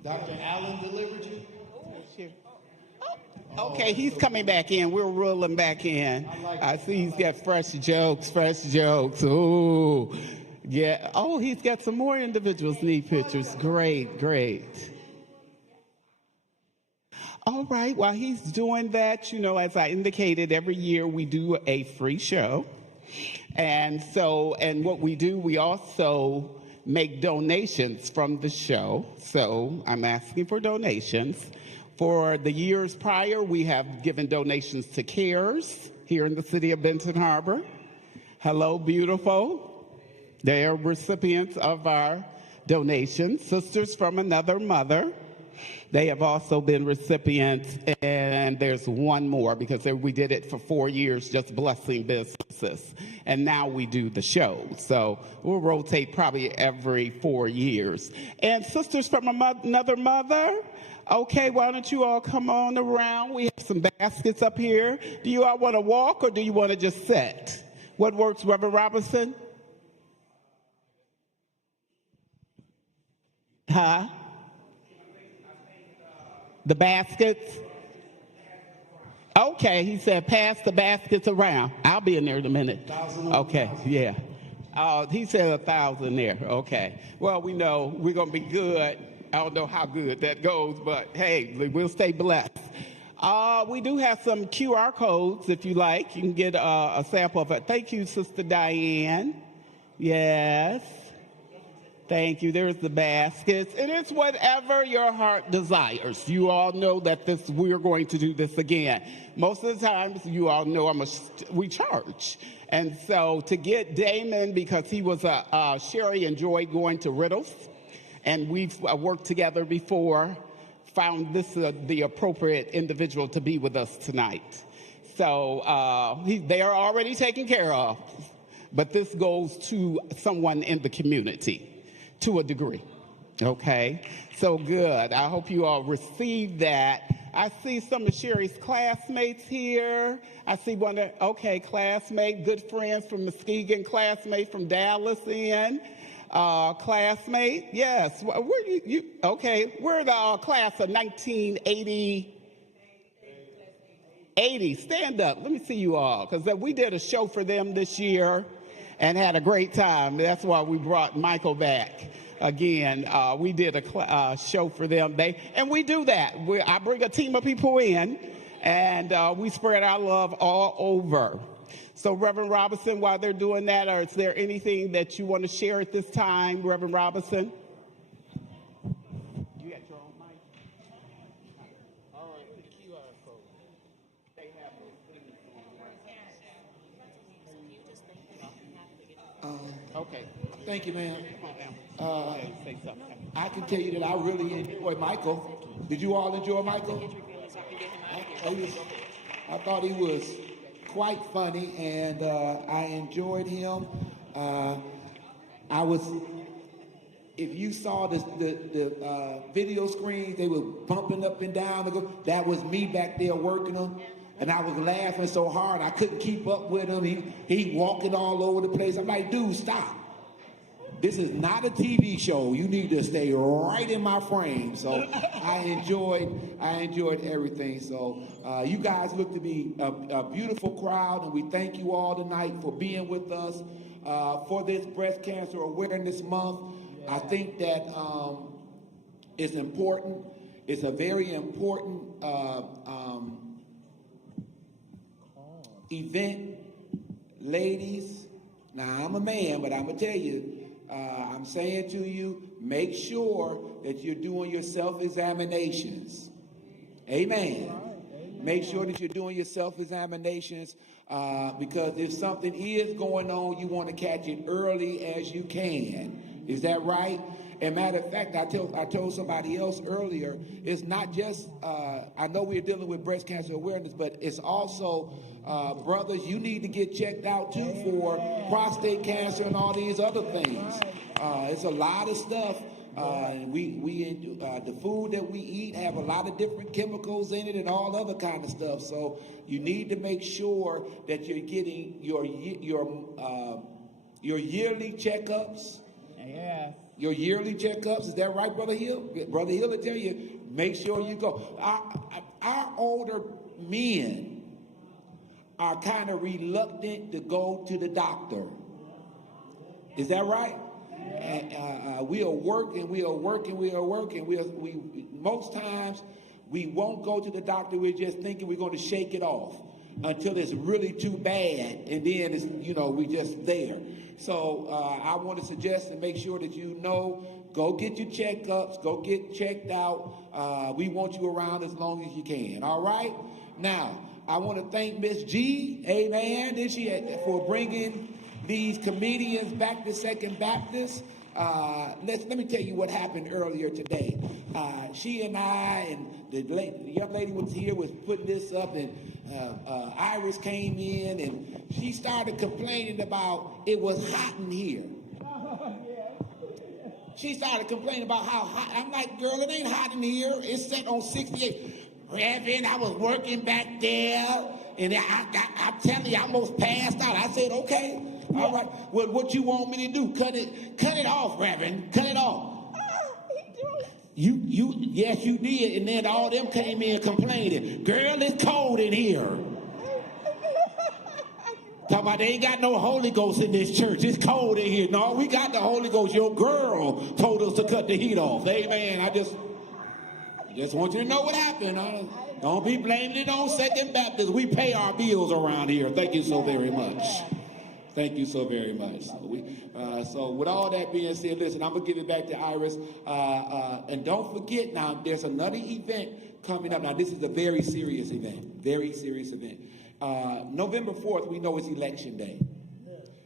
Dr. Allen delivered you? Okay, he's coming back in. We're rolling back in. I see he's got fresh jokes. Ooh, yeah. Oh, he's got some more individuals need pictures. Great. All right, while he's doing that, as I indicated, every year we do a free show. And what we do, we also make donations from the show. So I'm asking for donations. For the years prior, we have given donations to CARES here in the city of Benton Harbor. Hello, beautiful. They are recipients of our donations. Sisters from Another Mother. They have also been recipients, and there's one more because we did it for 4 years, just blessing businesses. And now we do the show. So we'll rotate probably every 4 years. And Sisters from Another Mother, okay, why don't you all come on around? We have some baskets up here. Do you all want to walk or do you want to just sit? What works, Reverend Robinson? Huh? The baskets? Okay, he said pass the baskets around. I'll be in there in a minute. Okay, yeah. He said 1,000 there. Okay. Well, we know we're going to be good. I don't know how good that goes, but hey, we'll stay blessed. We do have some QR codes if you like. You can get a sample of it. Thank you, Sister Diane. Yes. Thank you. There's the baskets. And it's whatever your heart desires. You all know that we're going to do this again. Most of the times, you all know we charge. And so to get Damon, because he was Sherri enjoyed going to Riddles, and we've worked together before, found this the appropriate individual to be with us tonight. So they are already taken care of. but this goes to someone in the community to a degree. Okay, so good. I hope you all received that. I see some of Sherri's classmates here. I see one of, classmate, good friends from Muskegon, classmate from Dallas classmate, yes. Where you okay, we're the class of 1980. 80, stand up. Let me see you all, because we did a show for them this year and had a great time. That's why we brought Michael back again. We did a show for them. And we do that. I bring a team of people in, and we spread our love all over. So, Reverend Robinson, while they're doing that, or is there anything that you want to share at this time, Reverend Robinson? You got your own mic? All right, the QR code. They have those things on. Okay. Thank you, ma'am. Come on now. Say something. I can tell you that I really enjoyed Michael. Did you all enjoy Michael? I thought he was quite funny, and I enjoyed him. If you saw the video screens, they were bumping up and down. That was me back there working them. And I was laughing so hard I couldn't keep up with him. He walking all over the place. I'm like, dude, stop. This is not a TV show. You need to stay right in my frame. So I enjoyed everything. So you guys look to be a beautiful crowd, and we thank you all tonight for being with us for this Breast Cancer Awareness Month. I think that it's important. It's a very important event. Ladies, now I'm a man, but I'm going to tell you, I'm saying to you, make sure that you're doing your self-examinations. Amen. Make sure that you're doing your self-examinations because if something is going on, you want to catch it early as you can. Is that right? And matter of fact, I told somebody else earlier, it's not just, I know we're dealing with breast cancer awareness, but it's also, brothers, you need to get checked out too for prostate cancer and all these other things. It's a lot of stuff. The food that we eat have a lot of different chemicals in it and all other kind of stuff. So you need to make sure that you're getting your yearly checkups. Yeah. Your yearly checkups, is that right, Brother Hill? Brother Hill will tell you, make sure you go. Our older men are kind of reluctant to go to the doctor. Is that right? And we'll work and we'll work and we'll work and we most times we won't go to the doctor. We're just thinking we're going to shake it off until it's really too bad, and then it's, we just there. So I want to suggest and make sure that go get your checkups, go get checked out. We want you around as long as you can. All right. Now I want to thank Miss G, amen, for bringing these comedians back to Second Baptist. Let me tell you what happened earlier today. She and I and the young lady was here, was putting this up, and Iris came in and she started complaining about it was hot in here. She started complaining about how hot. I'm like, girl, it ain't hot in here. It's set on 68. Reverend, I was working back there, and I'm telling you, I almost passed out. I said, okay. All right. Well, what you want me to do? Cut it off, Reverend. Cut it off. Yes, you did. And then all them came in complaining. Girl, it's cold in here. Talking about they ain't got no Holy Ghost in this church. It's cold in here. No, we got the Holy Ghost. Your girl told us to cut the heat off. Amen. I just want you to know what happened. Don't be blaming it on Second Baptist. We pay our bills around here. Thank you so very much. Thank you so very much. So with all that being said, listen, I'm going to give it back to Iris. And don't forget now, there's another event coming up. Now, this is a very serious event. November 4th, we know it's Election Day.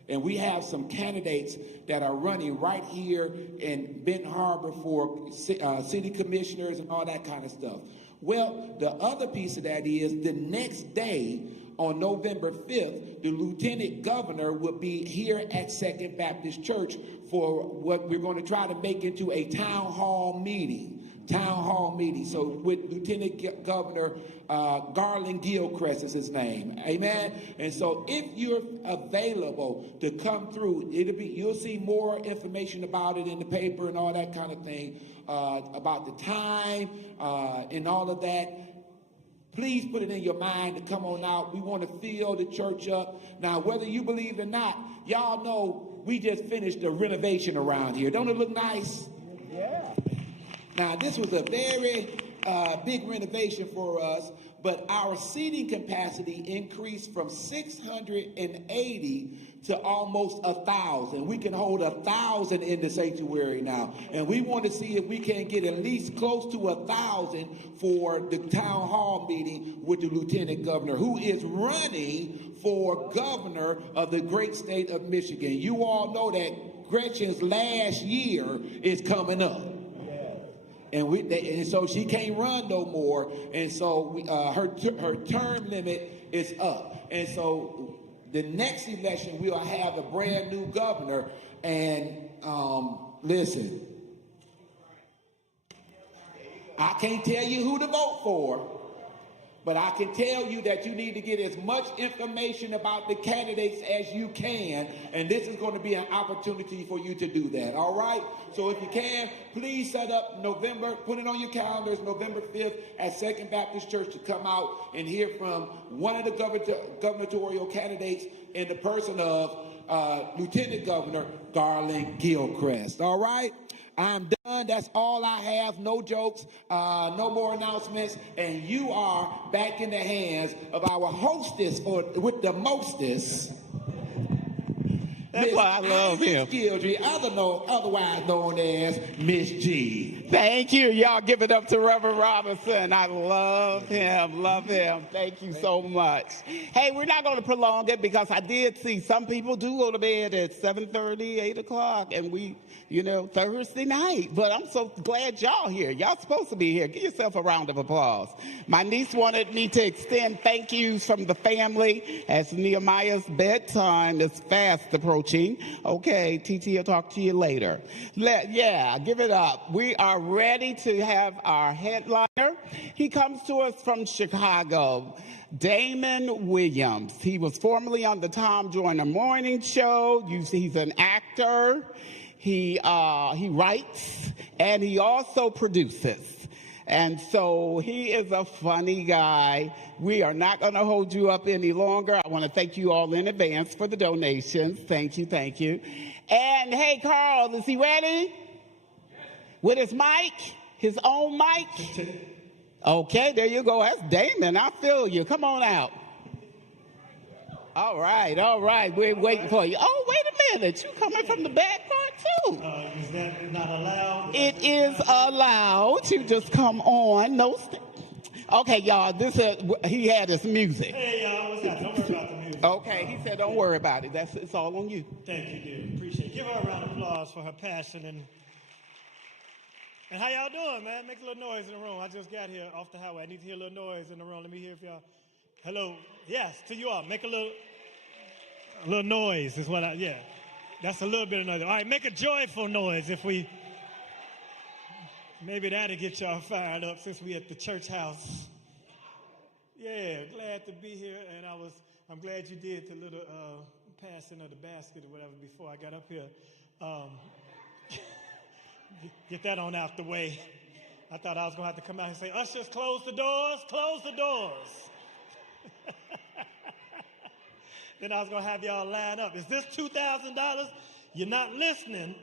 And we have some candidates that are running right here in Benton Harbor for city commissioners and all that kind of stuff. Well, the other piece of that is the next day, on November 5th, the Lieutenant Governor will be here at Second Baptist Church for what we're going to try to make into a town hall meeting. So with Lieutenant Governor Garland Gilchrist is his name. Amen. And so if you're available to come through, you'll see more information about it in the paper and all that kind of thing, about the time and all of that. Please put it in your mind to come on out. We want to fill the church up. Now, whether you believe or not, y'all know we just finished a renovation around here. Don't it look nice? Yeah. Now, this was a very big renovation for us, but our seating capacity increased from 680 to almost 1,000. We can hold 1,000 in the sanctuary now. And we want to see if we can get at least close to 1,000 for the town hall meeting with the Lieutenant Governor, who is running for governor of the great state of Michigan. You all know that Gretchen's last year is coming up. And so she can't run no more, and so her term limit is up. And so the next election we'll have a brand new governor. And listen, I can't tell you who to vote for, but I can tell you that you need to get as much information about the candidates as you can, and this is going to be an opportunity for you to do that, all right? So if you can, please set up put it on your calendars, November 5th at Second Baptist Church to come out and hear from one of the gubernatorial candidates in the person of Lieutenant Governor Garland Gilchrist, all right? I'm done. That's all I have. No jokes, no more announcements. And you are back in the hands of our hostess with the mostest. That's why I love him. Guidry, otherwise known as Miss G. Thank you. Y'all give it up to Reverend Robinson. I love him. Love him. Thank you so much. Hey, we're not going to prolong it because I did see some people do go to bed at 7:30, 8 o'clock, and we, Thursday night. But I'm so glad y'all here. Y'all supposed to be here. Give yourself a round of applause. My niece wanted me to extend thank yous from the family as Nehemiah's bedtime is fast approaching. Okay, TT will talk to you later. Give it up. We are ready to have our headliner. He comes to us from Chicago, Damon Williams. He was formerly on the Tom Joyner Morning Show. He's an actor. He writes, and he also produces. And so he is a funny guy. We are not going to hold you up any longer. I want to thank you all in advance for the donations. Thank you, thank you. And hey, Carl, is he ready? With his mic? His own mic? Okay, there you go. That's Damon. I feel you. Come on out. All right. We're waiting for you. Oh, wait a minute. You coming from the back part, too. Is that not allowed? It is allowed. You just come on. Okay, y'all, he had his music. Hey, y'all, what's up? Don't worry about the music. Okay, he said don't worry about it. It's all on you. Thank you, dear. Appreciate it. Give her a round of applause for her passion. And how y'all doing, man? Make a little noise in the room. I just got here off the highway. I need to hear a little noise in the room. Let me hear if y'all... Hello. Yes, to you all. Make a little noise is what that's a little bit of noise. All right, make a joyful noise if we... Maybe that'll get y'all fired up since we at the church house. Yeah, glad to be here, and I'm glad you did the little passing of the basket or whatever before I got up here. Get that on out the way. I thought I was going to have to come out and say, ushers, close the doors, close the doors. Then I was going to have y'all line up. Is this $2,000? You're not listening.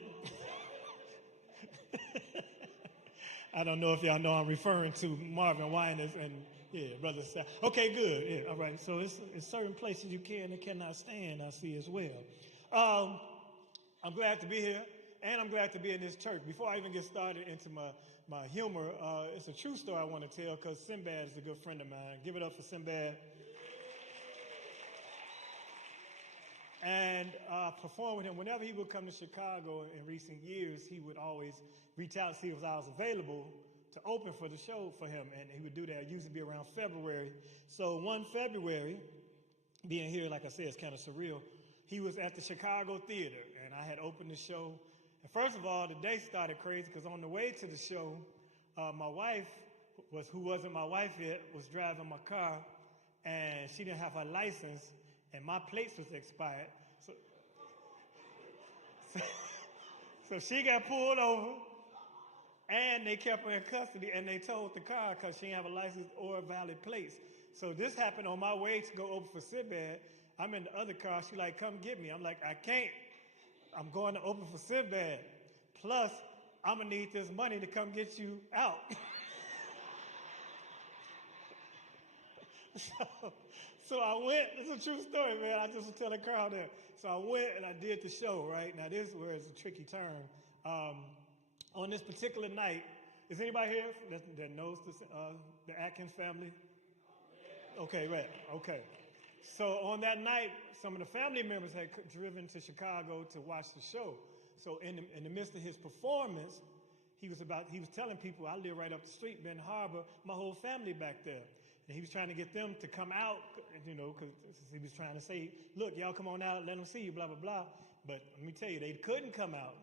I don't know if y'all know I'm referring to Marvin Winans and, Brother Sal. Okay, good. Yeah, all right. So it's certain places you can and cannot stand, I see as well. I'm glad to be here, and I'm glad to be in this church. Before I even get started into my humor, it's a true story I want to tell because Sinbad is a good friend of mine. Give it up for Sinbad. And perform with him. Whenever he would come to Chicago in recent years, he would always reach out to see if I was available to open for the show for him. And he would do that. It used to be around February. So one February, being here, like I said, is kind of surreal. He was at the Chicago Theater, and I had opened the show. And first of all, the day started crazy because on the way to the show, my wife, who wasn't my wife yet, was driving my car, and she didn't have her license, and my plates was expired. So she got pulled over, and they kept her in custody, and they towed the car because she didn't have a license or valid plates. So this happened on my way to go open for Sinbad. I'm in the other car. She like, come get me. I'm like, I can't. I'm going to open for Sinbad. Plus, I'm going to need this money to come get you out. So I went. It's a true story, man. I just was telling Carl there. So I went and I did the show, right? Now, this is where it's a tricky turn. On this particular night, is anybody here that knows the Atkins family? Okay, right. Okay. So on that night, some of the family members had driven to Chicago to watch the show. So in the midst of his performance, he was telling people, I live right up the street, Benton Harbor, my whole family back there. And he was trying to get them to come out, because he was trying to say, look, y'all come on out, let them see you, blah, blah, blah. But let me tell you, they couldn't come out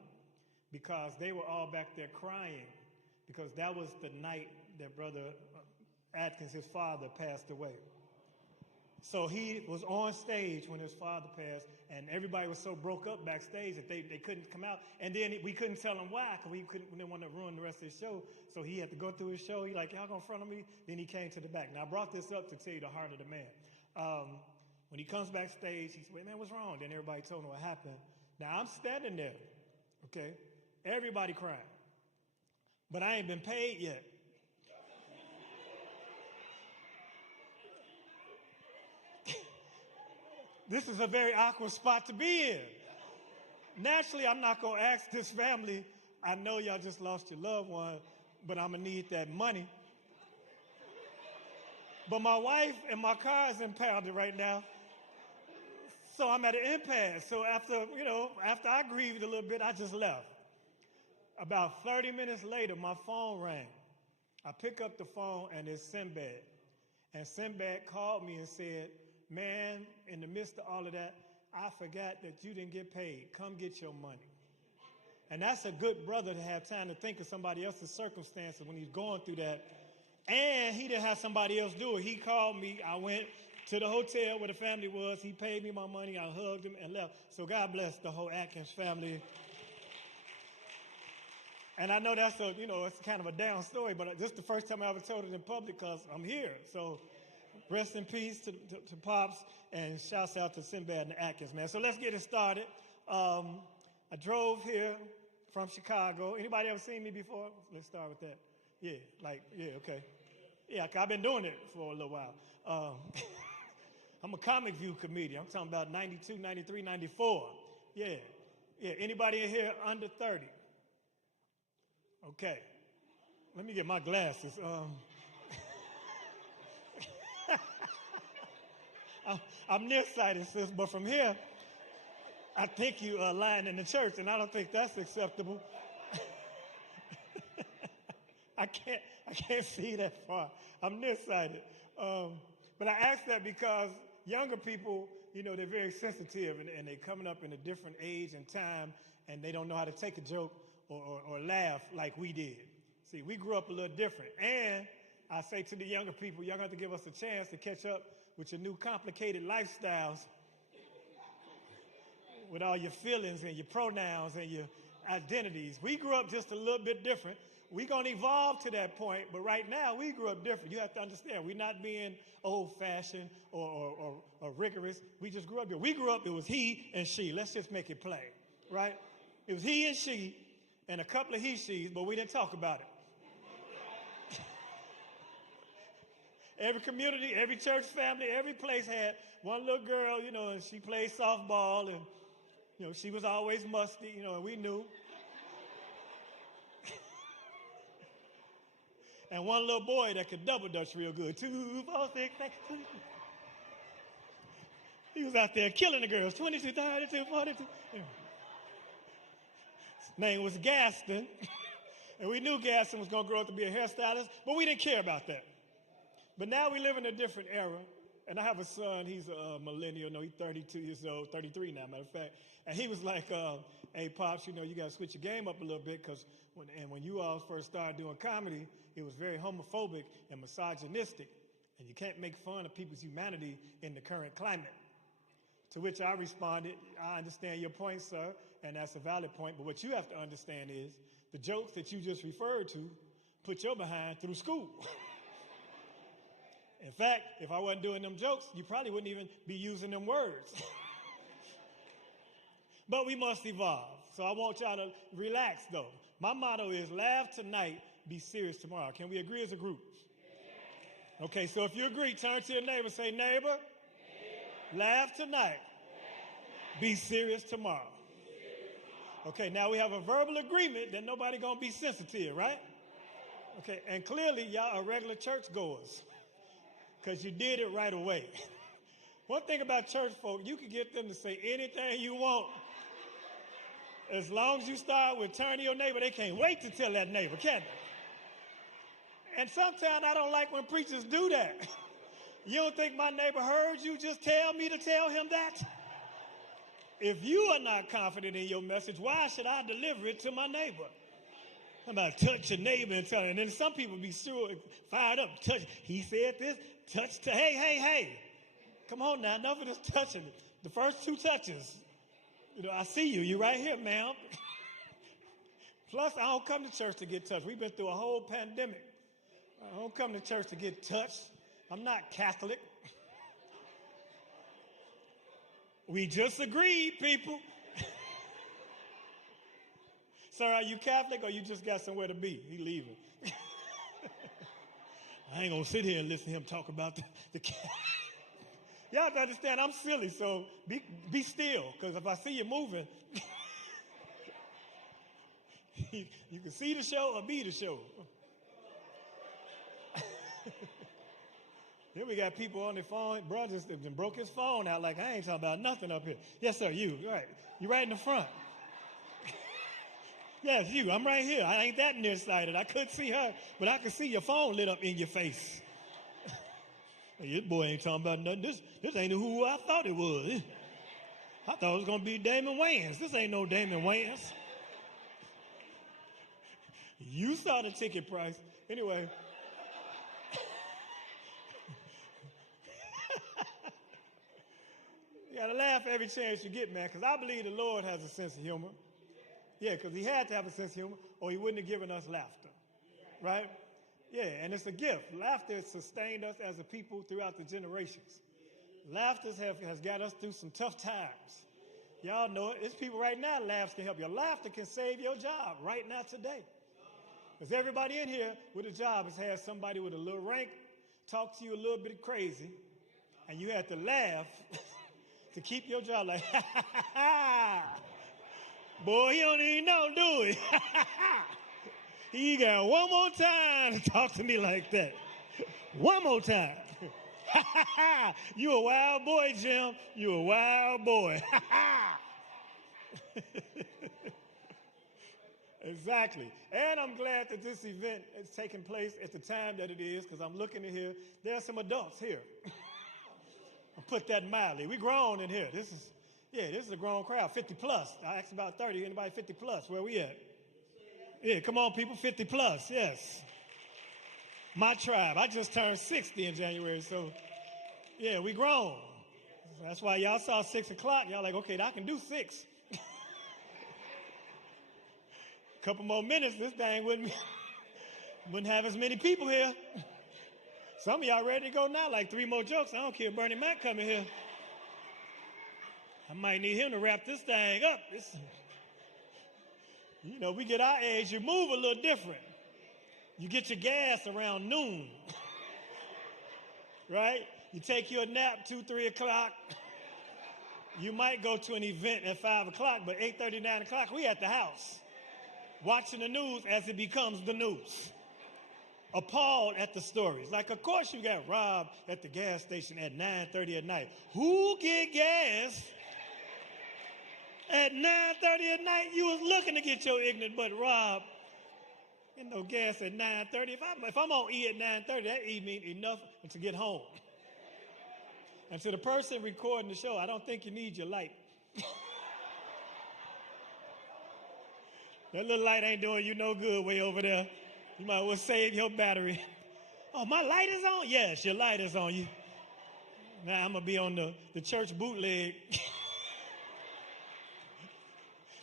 because they were all back there crying because that was the night that Brother Atkins, his father, passed away. So he was on stage when his father passed, and everybody was so broke up backstage that they couldn't come out. And then we couldn't tell him why, because we didn't want to ruin the rest of his show. So he had to go through his show. He like, y'all gonna front of me? Then he came to the back. Now, I brought this up to tell you the heart of the man. When he comes backstage, he said, wait, man, what's wrong? Then everybody told him what happened. Now, I'm standing there, okay? Everybody crying. But I ain't been paid yet. This is a very awkward spot to be in. Naturally, I'm not going to ask this family, I know y'all just lost your loved one, but I'm going to need that money. But my wife and my car is impounded right now, so I'm at an impasse. So after I grieved a little bit, I just left. About 30 minutes later, my phone rang. I pick up the phone, and it's Sinbad. And Sinbad called me and said, man, in the midst of all of that, I forgot that you didn't get paid. Come get your money. And that's a good brother to have time to think of somebody else's circumstances when he's going through that. And he didn't have somebody else do it. He called me. I went to the hotel where the family was. He paid me my money. I hugged him and left. So God bless the whole Atkins family. And I know that's it's kind of a down story, but this is the first time I ever told it in public because I'm here. So rest in peace to Pops, and shouts out to Sinbad and the Atkins, man. So let's get it started. I drove here from Chicago. Anybody ever seen me before? Let's start with that. Yeah, okay. Yeah, I've been doing it for a little while. I'm a comic view comedian. I'm talking about 92, 93, 94. Yeah. Anybody in here under 30? Okay. Let me get my glasses. I'm nearsighted, sis, but from here, I think you are lying in the church, and I don't think that's acceptable. I can't see that far. I'm nearsighted. But I ask that because younger people, they're very sensitive, and they're coming up in a different age and time, and they don't know how to take a joke or laugh like we did. See, we grew up a little different. And I say to the younger people, y'all have to give us a chance to catch up with your new complicated lifestyles, with all your feelings and your pronouns and your identities. We grew up just a little bit different. We're going to evolve to that point, but right now we grew up different. You have to understand, we're not being old-fashioned or rigorous. We just grew up different. We grew up, it was he and she. Let's just make it plain, right? It was he and she and a couple of he-she's, but we didn't talk about it. Every community, every church family, every place had one little girl, and she played softball, and, she was always musty, and we knew. And one little boy that could double dutch real good. 2, 4, 6, 8. He was out there killing the girls. 22, 32, 42. His name was Gaston. And we knew Gaston was going to grow up to be a hairstylist, but we didn't care about that. But now we live in a different era, And I have a son, he's a millennial, no, he's 32 years old, 33 now, matter of fact. And he was like, hey, Pops, you know, you got to switch your game up a little bit, because when you all first started doing comedy, it was very homophobic and misogynistic, and you can't make fun of people's humanity in the current climate. To which I responded, I understand your point, sir, and that's a valid point, but what you have to understand is the jokes that you just referred to put your behind through school. In fact, if I wasn't doing them jokes, you probably wouldn't even be using them words. But we must evolve. So I want y'all to relax, though. My motto is laugh tonight, be serious tomorrow. Can we agree as a group? Okay, so if you agree, turn to your neighbor and say, neighbor, laugh tonight, be serious tomorrow. Okay, now we have a verbal agreement that nobody gonna be sensitive, right? Okay, and clearly y'all are regular churchgoers, because you did it right away. One thing about church folk, you can get them to say anything you want. As long as you start with turn to your neighbor, they can't wait to tell that neighbor, can they? And sometimes I don't like when preachers do that. You don't think my neighbor heard you just tell me to tell him that? If you are not confident in your message, why should I deliver it to my neighbor? I'm about to touch your neighbor and tell him. And then some people be sure, fired up. Touch. He said this. Touch. Hey. Come on now. Enough of this touching. The first 2 touches. You know, I see you. You're right here, ma'am. Plus, I don't come to church to get touched. We've been through a whole pandemic. I don't come to church to get touched. I'm not Catholic. We just agreed, people. Sir, are you Catholic or you just got somewhere to be? He leaving. I ain't gonna sit here and listen to him talk about the Y'all have to understand, I'm silly, so be still, because if I see you moving, you can see the show or be the show. Then we got people on their phone. Bro just broke his phone out like, I ain't talking about nothing up here. Yes, sir, you. Right. You right in the front. Yes, you. I'm right here. I ain't that nearsighted. I couldn't see her, but I could see your phone lit up in your face. Hey, this boy ain't talking about nothing. This ain't who I thought it was. I thought it was going to be Damon Wayans. This ain't no Damon Wayans. You saw the ticket price. Anyway. You got to laugh every chance you get, man, because I believe the Lord has a sense of humor. Yeah, because he had to have a sense of humor, or he wouldn't have given us laughter, right? Yeah, and it's a gift. Laughter has sustained us as a people throughout the generations. Laughter has got us through some tough times. Y'all know it. It's people right now, laughs can help you. Laughter can save your job right now today. Because everybody in here with a job has had somebody with a little rank talk to you a little bit crazy, and you had to laugh to keep your job like, ha, ha, ha, ha. Boy, he don't even know, do he? He got one more time to talk to me like that. One more time. You a wild boy, Jim. You a wild boy. Exactly. And I'm glad that this event is taking place at the time that it is, because I'm looking in here. There are some adults here. I'll put that mildly. We grown in here. This is a grown crowd, 50 plus. I asked about 30. Anybody 50 plus? Where we at? Yeah, come on, people, 50 plus, yes. My tribe. I just turned 60 in January, so yeah, we grown. That's why y'all saw 6 o'clock. Y'all like, okay, I can do 6. Couple more minutes, this thing wouldn't have as many people here. Some of y'all ready to go now, like 3 more jokes. I don't care, Bernie Mac coming here. I might need him to wrap this thing up. We get our age, you move a little different. You get your gas around noon, right? You take your nap 2, 3 o'clock. You might go to an event at 5 o'clock, but 8:30, 9 o'clock, we at the house, watching the news as it becomes the news. Appalled at the stories. Like, of course you got robbed at the gas station at 9:30 at night. Who get gas at 9:30 at night? You was looking to get your ignorant butt robbed. Gas at 9:30. If I'm on E at 9:30, that E means enough to get home. And to the person recording the show, I don't think you need your light. That little light ain't doing you no good way over there. You might well save your battery. Oh, my light is on? Yes, your light is on you. Now I'm going to be on the church bootleg.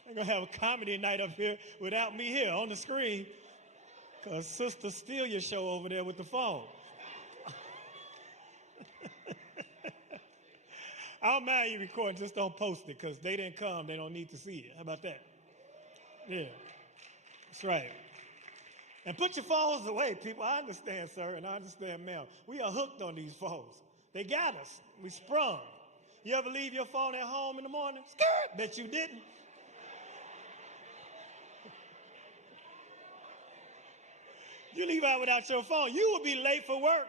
I'm going to have a comedy night up here without me here on the screen. Because Sister steal your show over there with the phone. I don't mind you recording, just don't post it, because they didn't come, they don't need to see it. How about that? Yeah, that's right. And put your phones away, people. I understand, sir, and I understand, ma'am. We are hooked on these phones. They got us. We sprung. You ever leave your phone at home in the morning? Skirt! Bet you didn't. You leave out without your phone, you will be late for work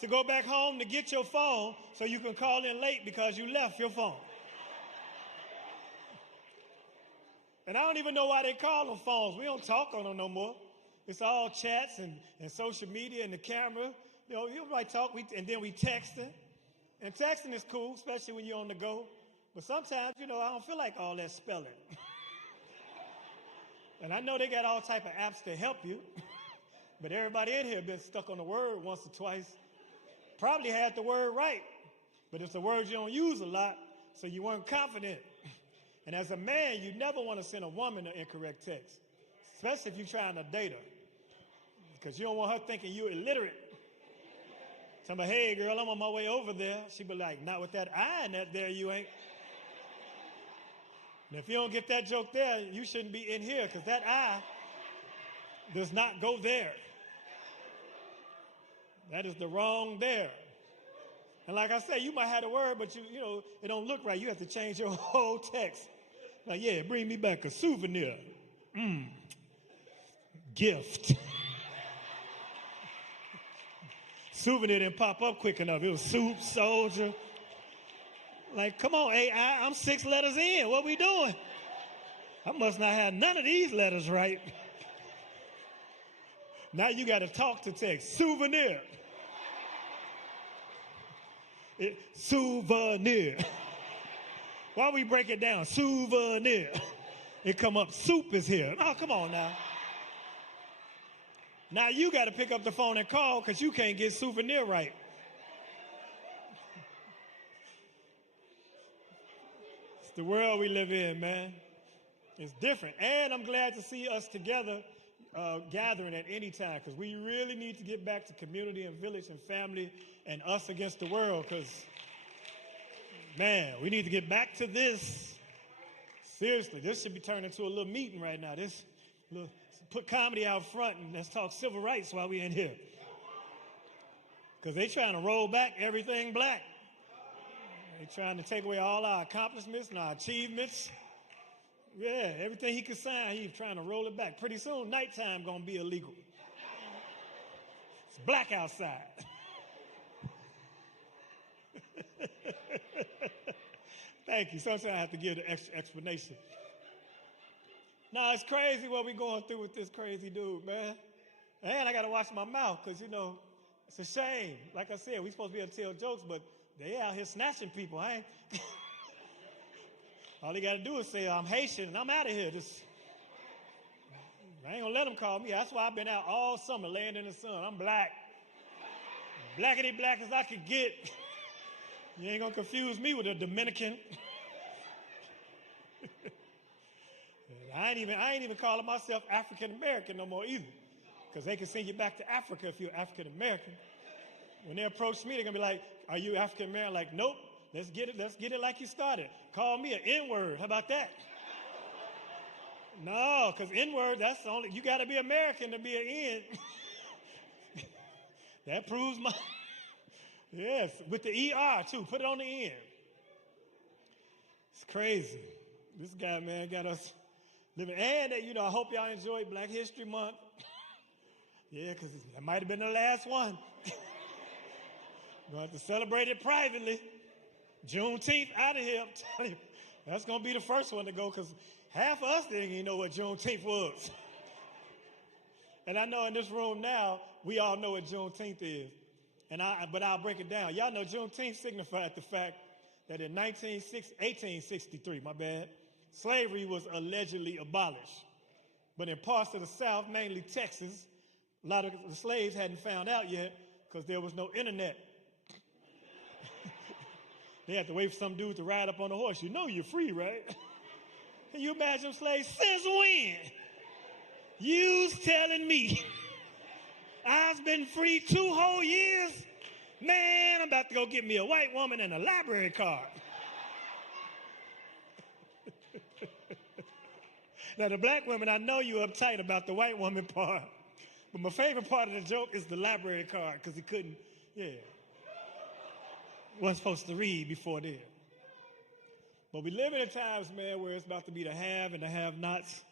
to go back home to get your phone so you can call in late because you left your phone. And I don't even know why they call them phones. We don't talk on them no more. It's all chats and social media and the camera. You know, you might talk, and then we texting. And texting is cool, especially when you're on the go. But sometimes, you know, I don't feel like all that spelling. And I know they got all type of apps to help you. But everybody in here been stuck on the word once or twice. Probably had the word right. But it's a word you don't use a lot, so you weren't confident. And as a man, you never want to send a woman an incorrect text, especially if you're trying to date her, because you don't want her thinking you're illiterate. Tell me, hey, girl, I'm on my way over there. She'd be like, not with that I in that there, you ain't. And if you don't get that joke there, you shouldn't be in here, because that I does not go there. That is the wrong there. And like I said, you might have the word, but you know, it don't look right. You have to change your whole text. Like, yeah, bring me back a souvenir. Gift. Souvenir didn't pop up quick enough. It was soup, soldier. Like, come on, AI, I'm 6 letters in. What we doing? I must not have none of these letters right. Now you got to talk to text. Souvenir. Souvenir. Why we break it down? Souvenir. It come up, soup is here. Oh, come on now. Now you got to pick up the phone and call because you can't get souvenir right. It's the world we live in, man. It's different. And I'm glad to see us together gathering at any time, because we really need to get back to community and village and family and us against the world, because, man, we need to get back to this. Seriously, this should be turned into a little meeting right now. Put comedy out front and let's talk civil rights while we're in here. Because they trying to roll back everything black. They trying to take away all our accomplishments and our achievements. Yeah, everything he could sign, he's trying to roll it back. Pretty soon, nighttime going to be illegal. It's black outside. Thank you. Sometimes I have to give the extra explanation. Nah, it's crazy what we're going through with this crazy dude, man. And I got to watch my mouth because, you know, it's a shame. Like I said, we supposed to be able to tell jokes, but they out here snatching people. All they got to do is say, I'm Haitian and I'm out of here. I ain't going to let them call me. That's why I've been out all summer laying in the sun. I'm black. Blackity black as I could get. You ain't going to confuse me with a Dominican. I ain't even calling myself African American no more either, because they can send you back to Africa if you're African American. When they approach me, they're gonna be like, "Are you African American?" Like, nope. Let's get it like you started. Call me an N-word. How about that? No, because N-word, that's the only. You got to be American to be an N. That proves my. Yes, with the ER too. Put it on the end. It's crazy. This guy, man, got us living. And, you know, I hope y'all enjoyed Black History Month. Yeah, because that might have been the last one. We're going to have to celebrate it privately. Juneteenth out of here, I'm telling you. That's going to be the first one to go, because half of us didn't even know what Juneteenth was. And I know in this room now, we all know what Juneteenth is. But I'll break it down. Y'all know Juneteenth signified the fact that in 1863, slavery was allegedly abolished. But in parts of the South, mainly Texas, a lot of the slaves hadn't found out yet because there was no internet. They had to wait for some dude to ride up on a horse. You know you're free, right? Can you imagine slaves? Since when? You's telling me I've been free 2 whole years? Man, I'm about to go get me a white woman and a library card. Now, the black women, I know you're uptight about the white woman part, but my favorite part of the joke is the library card because he couldn't, wasn't supposed to read before then. But we live in times, man, where it's about to be the have and the have-nots,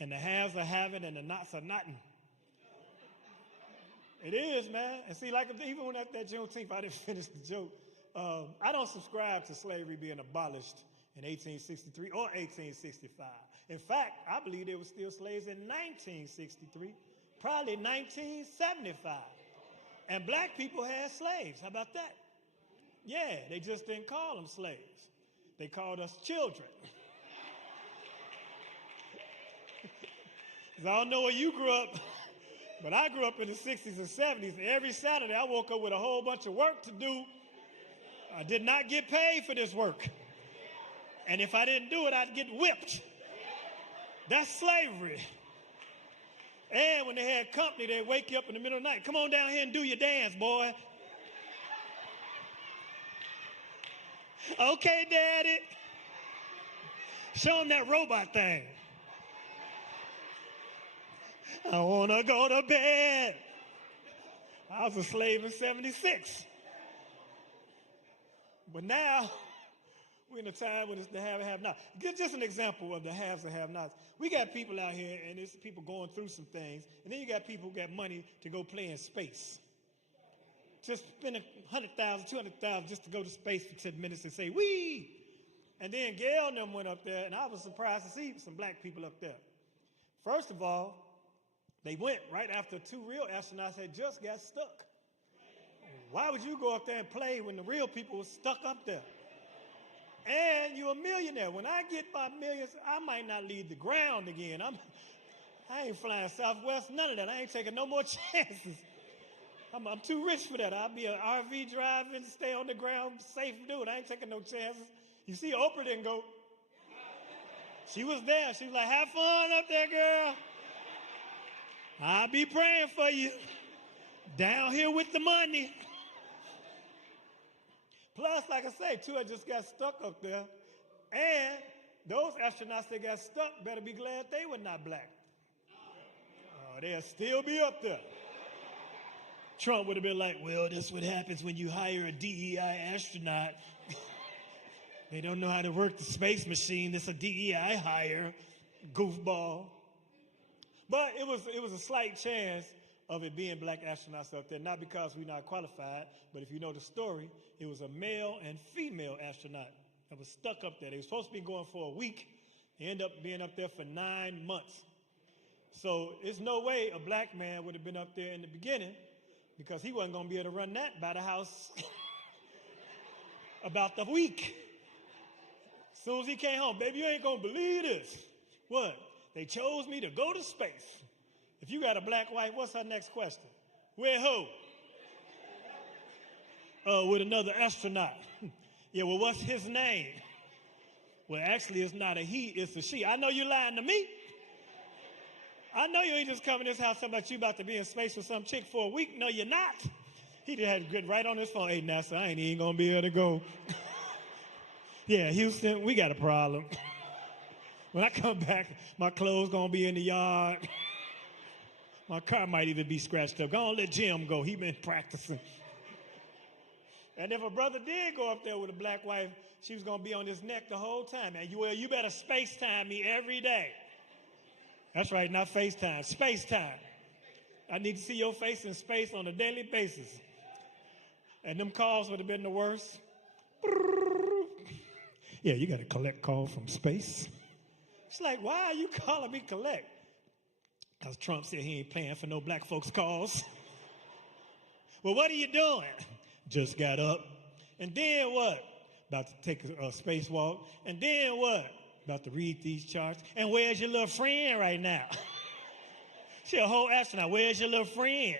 and the haves are having and the nots are notting. It is, man. And see, like even when at that Juneteenth, I didn't finish the joke. I don't subscribe to slavery being abolished in 1863 or 1865. In fact, I believe there were still slaves in 1963, probably 1975. And black people had slaves. How about that? Yeah, they just didn't call them slaves. They called us children. I don't know where you grew up, but I grew up in the 60s and 70s. And every Saturday, I woke up with a whole bunch of work to do. I did not get paid for this work. And if I didn't do it, I'd get whipped. That's slavery. And when they had company, they'd wake you up in the middle of the night. Come on down here and do your dance, boy. Okay, Daddy. Show them that robot thing. I want to go to bed. I was a slave in 76. But now, we're in a time when it's the have and have-not. Just an example of the haves and have-nots. We got people out here, and there's people going through some things, and then you got people who got money to go play in space. Just spending $100,000, $200,000 just to go to space for 10 minutes and say, wee! And then Gail and them went up there, and I was surprised to see some black people up there. First of all, they went right after 2 real astronauts had just got stuck. Why would you go up there and play when the real people were stuck up there? And you're a millionaire. When I get my millions, I might not leave the ground again. I ain't flying Southwest, none of that. I ain't taking no more chances. I'm too rich for that. I'll be an RV driving, stay on the ground, safe dude. I ain't taking no chances. You see, Oprah didn't go. She was there. She was like, have fun up there, girl. I'll be praying for you. Down here with the money. Plus, like I say, 2 had just got stuck up there. And those astronauts that got stuck better be glad they were not black. They'll still be up there. Trump would have been like, well, this is what happens when you hire a DEI astronaut. They don't know how to work the space machine. It's a DEI hire. Goofball. But it was a slight chance of it being black astronauts up there, not because we're not qualified, but if you know the story, it was a male and female astronaut that was stuck up there. They were supposed to be going for a week. They ended up being up there for 9 months. So there's no way a black man would have been up there in the beginning because he wasn't going to be able to run that by the house about the week. As soon as he came home, baby, you ain't going to believe this. What? They chose me to go to space. If you got a black wife, what's her next question? Where who? With another astronaut. Yeah, well, what's his name? Well, actually, it's not a he, it's a she. I know you're lying to me. I know you ain't just coming to this house talking about you about to be in space with some chick for a week. No, you're not. He just had to get right on his phone. Hey, NASA, I ain't even going to be able to go. Yeah, Houston, we got a problem. When I come back, my clothes going to be in the yard. My car might even be scratched up. Go on, let Jim go. He been practicing. And if a brother did go up there with a black wife, she was going to be on his neck the whole time. And you better FaceTime me every day. That's right, not FaceTime, space-time. I need to see your face in space on a daily basis. And them calls would have been the worst. Yeah, you got a collect call from space. She's like, why are you calling me collect? Because Trump said he ain't paying for no black folks' calls. Well, what are you doing? Just got up. And then what? About to take a spacewalk. And then what? About to read these charts. And where's your little friend right now? She a whole astronaut. Where's your little friend?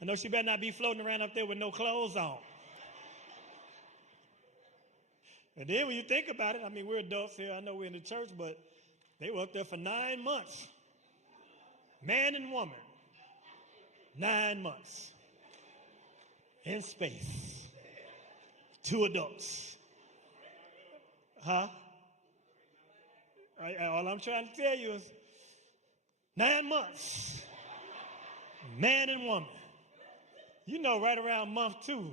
I know she better not be floating around up there with no clothes on. And then when you think about it, I mean, we're adults here. I know we're in the church, but they were up there for 9 months. Man and woman. 9 months. In space. 2 adults. Huh? All I'm trying to tell you is 9 months. Man and woman. You know, right around month 2,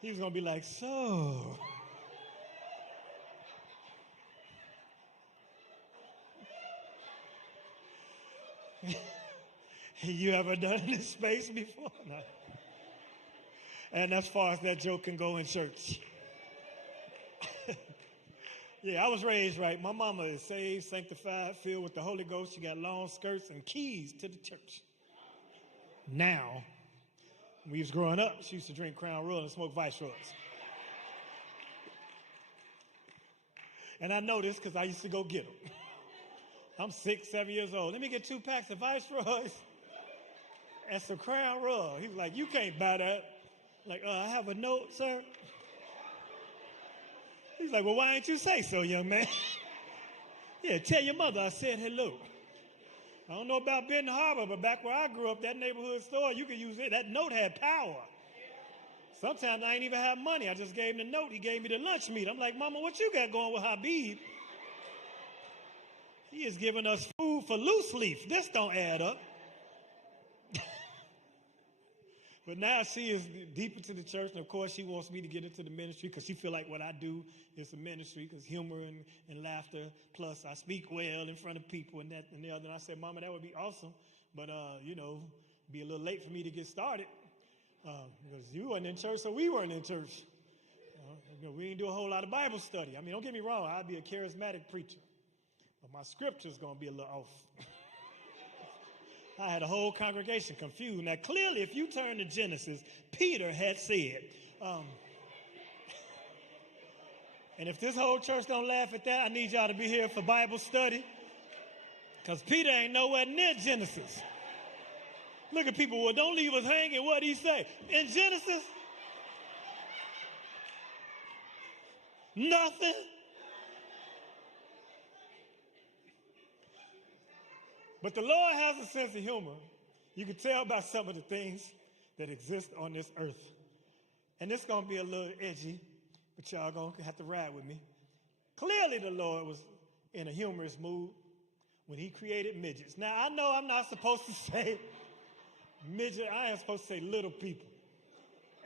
he was going to be like, so. You ever done this space before? No. And as far as that joke can go in church. Yeah, I was raised right. My mama is saved, sanctified, filled with the Holy Ghost. She got long skirts and keys to the church. Now, when we was growing up, she used to drink Crown Royal and smoke Viceroys. And I know this because I used to go get them. I'm 6, 7 years old. Let me get 2 packs of Viceroys and some Crown Royal. He was like, you can't buy that. Like, I have a note, sir. He's like, well, why didn't you say so, young man? Yeah, tell your mother I said hello. I don't know about Benton Harbor, but back where I grew up, that neighborhood store, you could use it. That note had power. Sometimes I ain't even have money. I just gave him the note. He gave me the lunch meat. I'm like, Mama, what you got going with Habib? He is giving us food for loose leaf. This don't add up. But now she is deep into the church, and of course she wants me to get into the ministry because she feel like what I do is a ministry because humor and laughter, plus I speak well in front of people and that and the other. And I said, Mama, that would be awesome, but, be a little late for me to get started because you weren't in church, so we weren't in church. We didn't do a whole lot of Bible study. I mean, don't get me wrong, I'd be a charismatic preacher, but my scripture's going to be a little off. I had a whole congregation confused. Now, clearly, if you turn to Genesis, Peter had said, and if this whole church don't laugh at that, I need y'all to be here for Bible study, because Peter ain't nowhere near Genesis. Look at people, well, don't leave us hanging. What'd he say? In Genesis? Nothing. But the Lord has a sense of humor. You can tell by some of the things that exist on this earth. And it's going to be a little edgy, but y'all going to have to ride with me. Clearly the Lord was in a humorous mood when he created midgets. Now, I know I'm not supposed to say midget. I am supposed to say little people.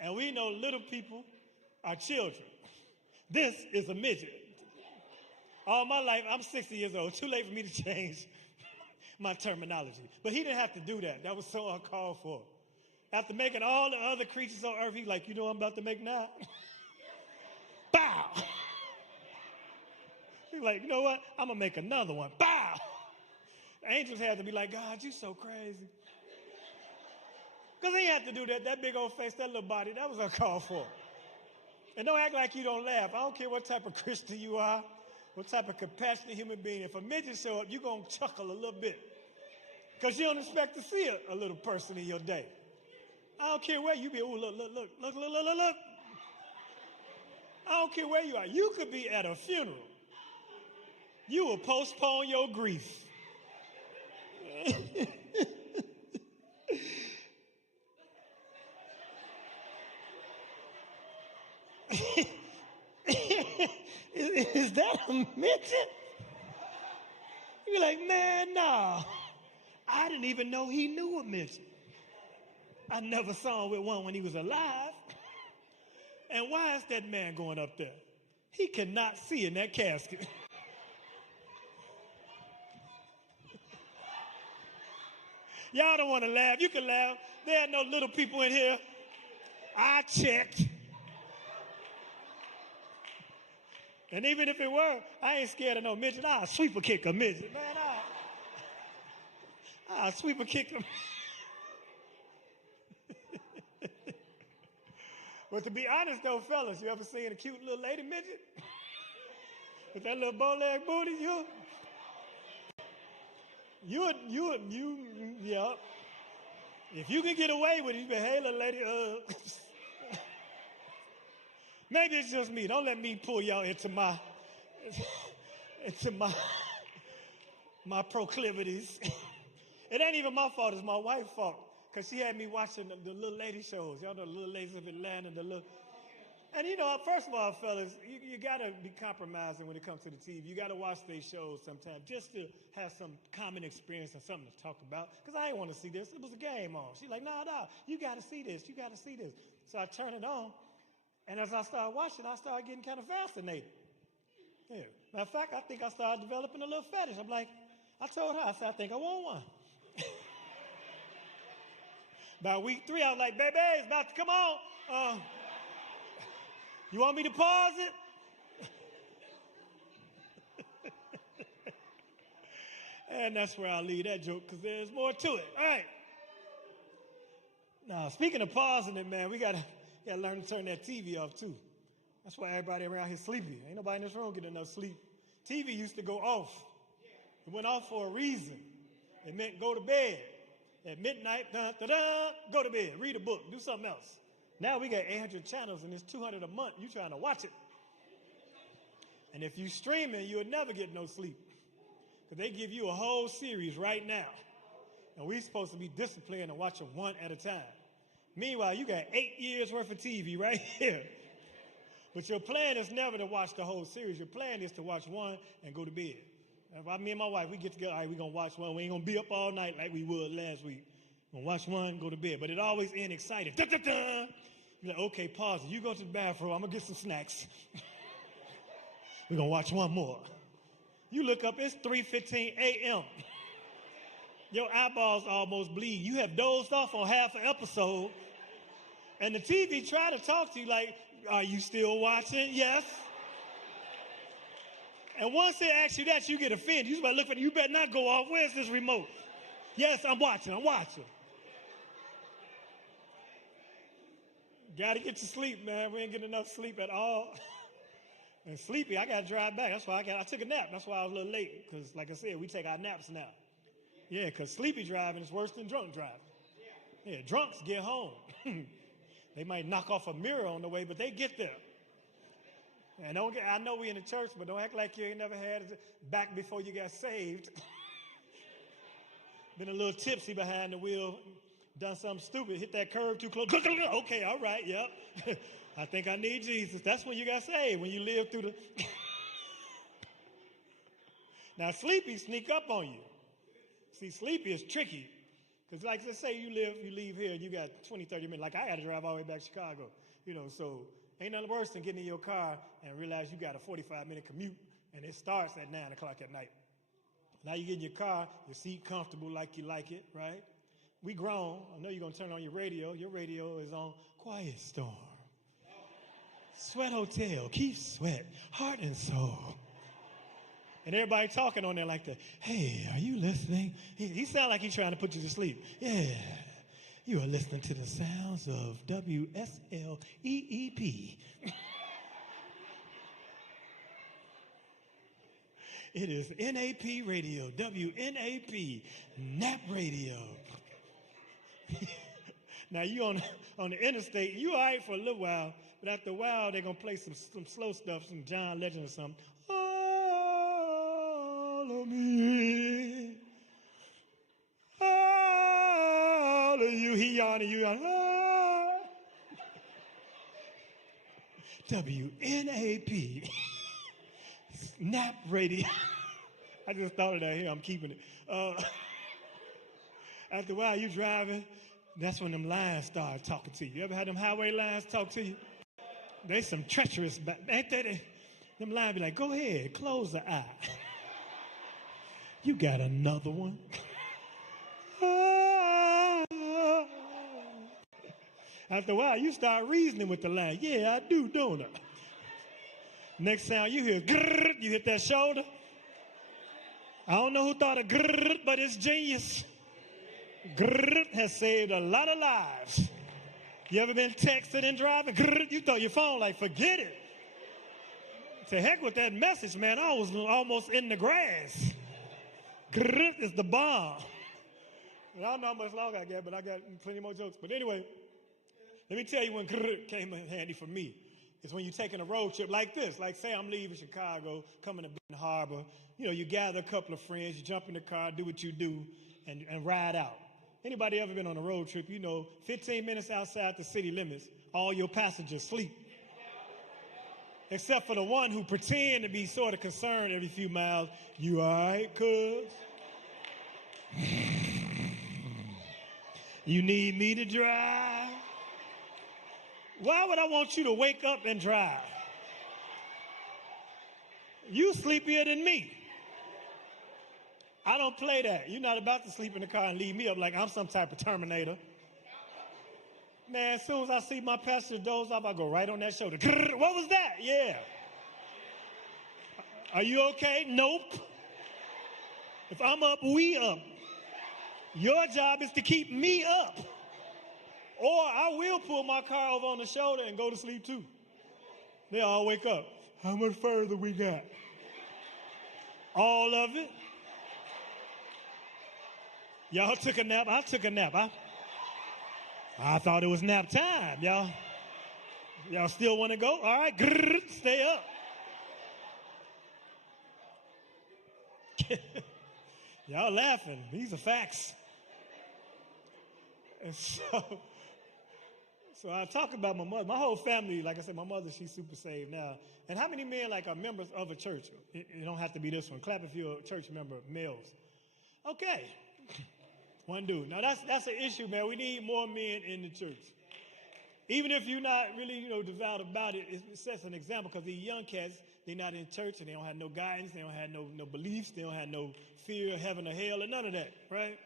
And we know little people are children. This is a midget. All my life, I'm 60 years old. Too late for me to change my terminology. But he didn't have to do that. That was so uncalled for. After making all the other creatures on earth, he's like, you know what I'm about to make now? Bow! He's like, you know what? I'm going to make another one. Bow! The angels had to be like, God, you so crazy. Because he had to do that. That big old face, that little body, that was uncalled for. And don't act like you don't laugh. I don't care what type of Christian you are, what type of compassionate human being. If a midget show up, you're going to chuckle a little bit. Because you don't expect to see a little person in your day. I don't care where you be. Ooh, look. I don't care where you are. You could be at a funeral. You will postpone your grief. Is that a midget? You're like, man, no. I didn't even know he knew a midget. I never saw him with one when he was alive. And why is that man going up there? He cannot see in that casket. Y'all don't want to laugh. You can laugh. There are no little people in here. I checked. And even if it were, I ain't scared of no midget. I'll sweeper kick a midget, man. I'll sweeper kick them. But to be honest, though, fellas, you ever seen a cute little lady midget? With that little bow-leg booty, yeah. If you can get away with it, you be, hey, little lady, maybe it's just me. Don't let me pull y'all into my proclivities. It ain't even my fault. It's my wife's fault. Because she had me watching the little lady shows. Y'all know the little ladies of Atlanta. And, you know, first of all, fellas, you got to be compromising when it comes to the TV. You got to watch these shows sometimes just to have some common experience and something to talk about. Because I ain't want to see this. It was a game on. She's like, no, you got to see this. You got to see this. So I turn it on. And as I started watching, I started getting kind of fascinated. Yeah. Matter of fact, I think I started developing a little fetish. I'm like, I told her, I said, I think I want one. By week 3, I was like, baby, it's about to come on. You want me to pause it? And that's where I'll leave that joke because there's more to it. All right. Now, speaking of pausing it, man, we got to learn to turn that TV off, too. That's why everybody around here sleepy. Ain't nobody in this room getting enough sleep. TV used to go off. It went off for a reason. It meant go to bed. At midnight, go to bed, read a book, do something else. Now we got 800 channels and it's $200 a month. You trying to watch it. And if you streaming, you'll never get no sleep. Because they give you a whole series right now. And we supposed to be disciplined and watch them one at a time. Meanwhile, you got 8 years worth of TV right here. But your plan is never to watch the whole series. Your plan is to watch one and go to bed. Me and my wife, we get together, all right, we're going to watch one. We ain't going to be up all night like we would last week. We're going to watch one, go to bed. But it always ends excited. You're like, okay, pause it. You go to the bathroom. I'm going to get some snacks. We're going to watch one more. You look up, it's 3:15 a.m. Your eyeballs almost bleed. You have dozed off on half an episode. And the TV try to talk to you like, are you still watching? Yes. And once they ask you that, you get offended. You better look at it. You better not go off. Where's this remote? Yes, I'm watching. Got to get to sleep, man. We ain't getting enough sleep at all. And sleepy, I got to drive back. That's why I took a nap. That's why I was a little late. Because, like I said, we take our naps now. Yeah, because sleepy driving is worse than drunk driving. Yeah, drunks get home. They might knock off a mirror on the way, but they get there. And I know we in the church, but don't act like you ain't never had it back before you got saved. Been a little tipsy behind the wheel, done something stupid, hit that curve too close. Okay, all right, yep. I think I need Jesus. That's when you got saved, when you lived through the... Now, sleepy sneak up on you. See, sleepy is tricky. Because, like, let's say you leave here and you got 20, 30 minutes. Like, I had to drive all the way back to Chicago, so ain't nothing worse than getting in your car and realize you got a 45-minute commute and it starts at 9 o'clock at night. Now you get in your car, your seat comfortable like you like it, right? We grown. I know you're going to turn on your radio. Your radio is on Quiet Storm. Sweat Hotel, keep sweat, heart and soul. And everybody talking on there like that. Hey, are you listening? He sound like he's trying to put you to sleep. Yeah. You are listening to the sounds of WSLEEP. It is NAP radio, WNAP, NAP radio. Now you on the interstate, you all right for a little while, but after a while they're gonna play some slow stuff, some John Legend or something. All of me, all of you, he yawning, you yawning. WNAP, NAP radio. I just thought of that here. I'm keeping it. After a while, you driving. That's when them lines start talking to you. You ever had them highway lines talk to you? They some treacherous, ain't they? Them lines be like, go ahead, close the eye. You got another one. After a while, you start reasoning with the line. Yeah, I do, don't I? Next sound you hear, grrr, you hit that shoulder. I don't know who thought of grrr, but it's genius. Grrr has saved a lot of lives. You ever been texting and driving? You throw your phone like, forget it. To heck with that message, man. I was almost in the grass. Is the bomb. And I don't know how much longer I got, but I got plenty more jokes. But anyway, let me tell you when came in handy for me. It's when you're taking a road trip like this. Like, say I'm leaving Chicago, coming to Benton Harbor. You know, you gather a couple of friends, you jump in the car, do what you do, and ride out. Anybody ever been on a road trip, you know, 15 minutes outside the city limits, all your passengers sleep. Except for the one who pretend to be sort of concerned every few miles. You all right, cuz? You need me to drive? Why would I want you to wake up and drive? You sleepier than me. I don't play that. You're not about to sleep in the car and leave me up like I'm some type of Terminator. Man, as soon as I see my passenger doze off, I go right on that shoulder. What was that? Yeah. Are you okay? Nope. If I'm up, we up. Your job is to keep me up. Or I will pull my car over on the shoulder and go to sleep too. They all wake up. How much further we got? All of it? Y'all took a nap. I took a nap. I thought it was nap time, y'all. Y'all still want to go? All right, stay up. Y'all laughing. These are facts. And so I talk about my mother. My whole family, like I said, my mother, she's super saved now. And how many men are members of a church? It don't have to be this one. Clap if you're a church member, males. Okay. One dude. Now that's an issue, man. We need more men in the church. Even if you're not really, devout about it, it sets an example because these young cats, they're not in church and they don't have no guidance, they don't have no beliefs, they don't have no fear of heaven or hell or none of that, right?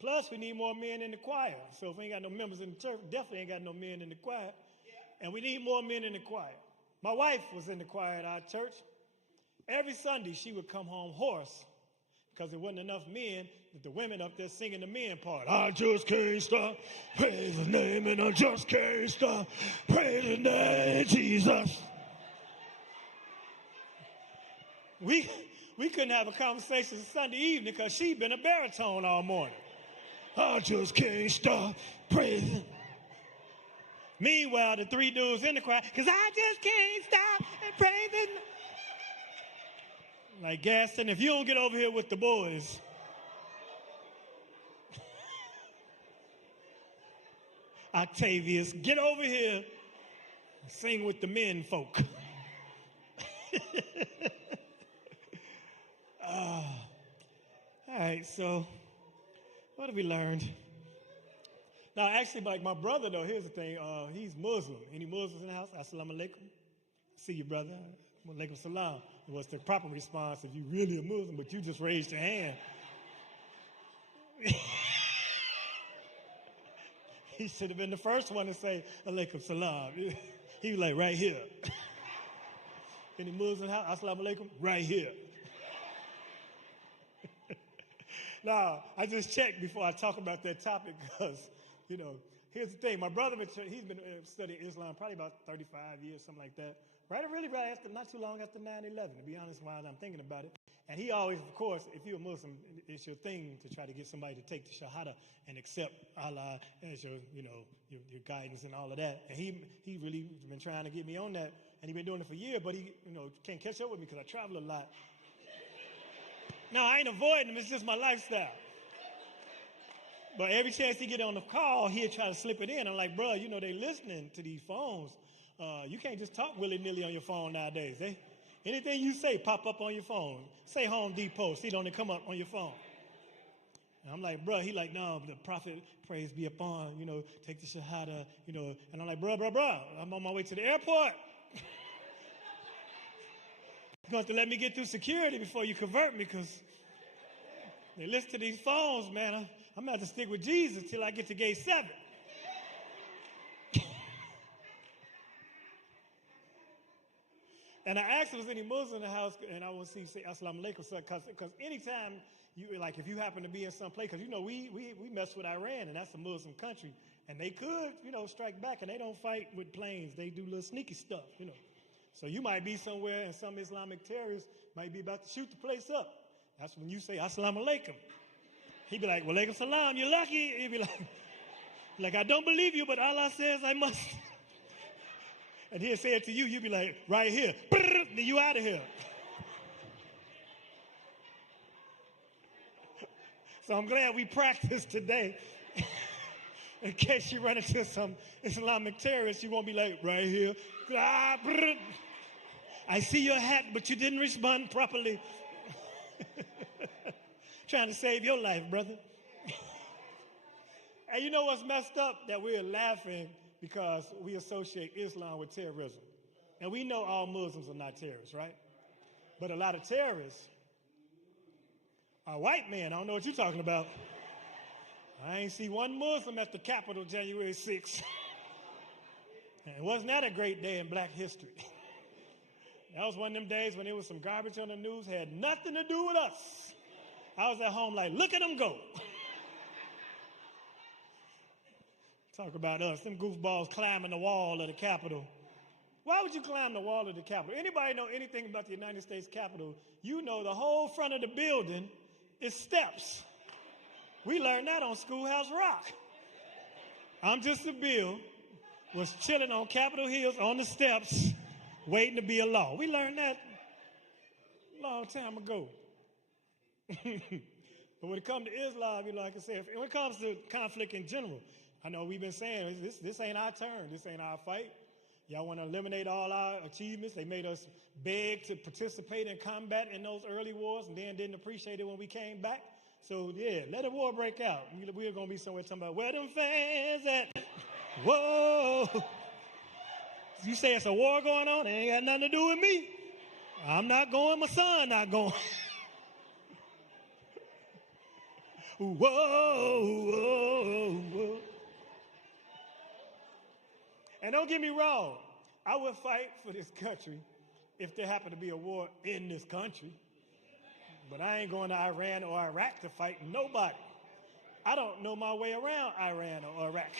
Plus, we need more men in the choir. So if we ain't got no members in the church, definitely ain't got no men in the choir. And we need more men in the choir. My wife was in the choir at our church. Every Sunday, she would come home hoarse because there wasn't enough men, but the women up there singing the men part. I just can't stop, praise his name, and I just can't stop, praise his name, Jesus. We couldn't have a conversation Sunday evening because she'd been a baritone all morning. I just can't stop praising. Meanwhile, the three dudes in the choir, because I just can't stop praising. Like Gaston, if you don't get over here with the boys. Octavius, get over here and sing with the men folk. All right, so what have we learned? Now, actually, like my brother, though, here's the thing. He's Muslim. Any Muslims in the house? Assalamu alaikum. See you, brother. Alaikum salam. What's the proper response if you really a Muslim, but you just raised your hand? He should have been the first one to say alaikum salam. He was like, right here. Any Muslim in the house? Assalamu alaikum. Right here. Now, I just checked before I talk about that topic because, here's the thing. My brother, he's been studying Islam probably about 35 years, something like that. Right after, not too long after 9/11, to be honest, while I'm thinking about it. And he always, of course, if you're a Muslim, it's your thing to try to get somebody to take the Shahada and accept Allah as your guidance and all of that. And he really been trying to get me on that, and he's been doing it for years, but he, can't catch up with me because I travel a lot. No, I ain't avoiding him. It's just my lifestyle. But every chance he get on the call, he'll try to slip it in. I'm like, bro, they listening to these phones. You can't just talk willy-nilly on your phone nowadays. Anything you say pop up on your phone. Say Home Depot. See it only come up on your phone. And I'm like, bro. He like, no, the prophet, praise be upon, take the Shahada, And I'm like, bro. I'm on my way to the airport. You're going to have to let me get through security before you convert me because they listen to these phones, man. I'm going to have to stick with Jesus till I get to gate 7. And I asked if there was any Muslim in the house, and I want to say assalamu alaikum, because anytime if you happen to be in some place, because we mess with Iran, and that's a Muslim country, And they could, strike back, and they don't fight with planes. They do little sneaky stuff, So you might be somewhere, and some Islamic terrorists might be about to shoot the place up. That's when you say, Assalamu alaikum. He'd be like, wa alaikum salam, you're lucky. He'd be like, I don't believe you, but Allah says I must. And he'll say it to you, you'd be like, right here. Then you out of here. So I'm glad we practiced today. In case you run into some Islamic terrorists, you won't be like, right here. I see your hat, but you didn't respond properly. Trying to save your life, brother. And you know what's messed up? That we're laughing because we associate Islam with terrorism. And we know all Muslims are not terrorists, right? But a lot of terrorists are white men. I don't know what you're talking about. I ain't see one Muslim at the Capitol January 6th. And wasn't that a great day in black history? That was one of them days when there was some garbage on the news, had nothing to do with us. I was at home like, look at them go. Talk about us, them goofballs climbing the wall of the Capitol. Why would you climb the wall of the Capitol? Anybody know anything about the United States Capitol? You know the whole front of the building is steps. We learned that on Schoolhouse Rock. I'm Just a Bill was chilling on Capitol Hills on the steps, waiting to be a law. We learned that a long time ago. But when it comes to Islam, like I said, when it comes to conflict in general, I know we've been saying this ain't our turn. This ain't our fight. Y'all want to eliminate all our achievements. They made us beg to participate in combat in those early wars and then didn't appreciate it when we came back. So, yeah, let a war break out. We're going to be somewhere talking about where them fans at. Whoa. You say it's a war going on, it ain't got nothing to do with me. I'm not going, my son not going. Whoa, whoa, whoa. And don't get me wrong, I would fight for this country if there happened to be a war in this country. But I ain't going to Iran or Iraq to fight nobody. I don't know my way around Iran or Iraq.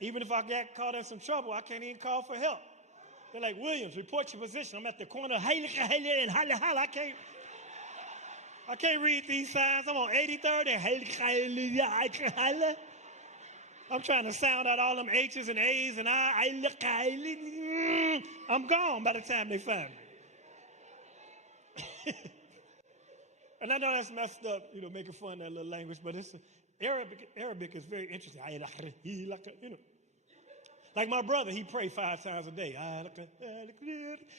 Even if I get caught in some trouble, I can't even call for help. They're like, Williams, report your position. I'm at the corner. I can't read these signs. I'm on 83rd and I'm trying to sound out all them H's and A's and I'm gone by the time they find me. And I know that's messed up, making fun of that little language, but it's Arabic is very interesting. Like my brother, he pray 5 times a day.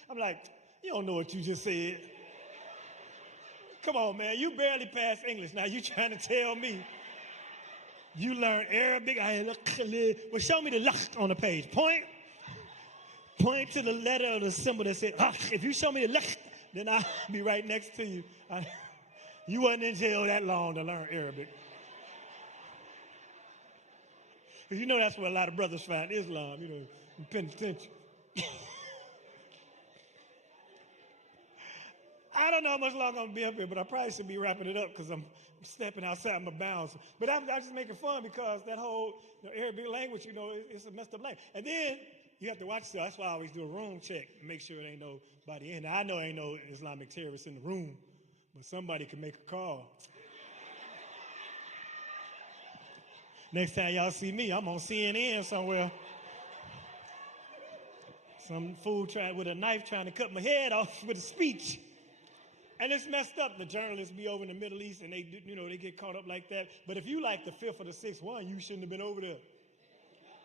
I'm like, you don't know what you just said. Come on, man, you barely passed English. Now you trying to tell me you learn Arabic? Well, show me the lakh on the page. Point to the letter or the symbol that says, if you show me the lakh, then I'll be right next to you. You wasn't in jail that long to learn Arabic. Because that's where a lot of brothers find Islam, in penitentiary. I don't know how much longer I'm going to be up here, but I probably should be wrapping it up because I'm stepping outside my bounds. But I'm just making fun because that whole Arabic language, it's a messed up language. And then you have to watch yourself. That's why I always do a room check and make sure there ain't nobody in there. I know ain't no Islamic terrorists in the room, but somebody can make a call. Next time y'all see me, I'm on CNN somewhere. Some fool with a knife trying to cut my head off with a speech. And it's messed up. The journalists be over in the Middle East and they get caught up like that. But if you like the 5th or the 6th one, you shouldn't have been over there.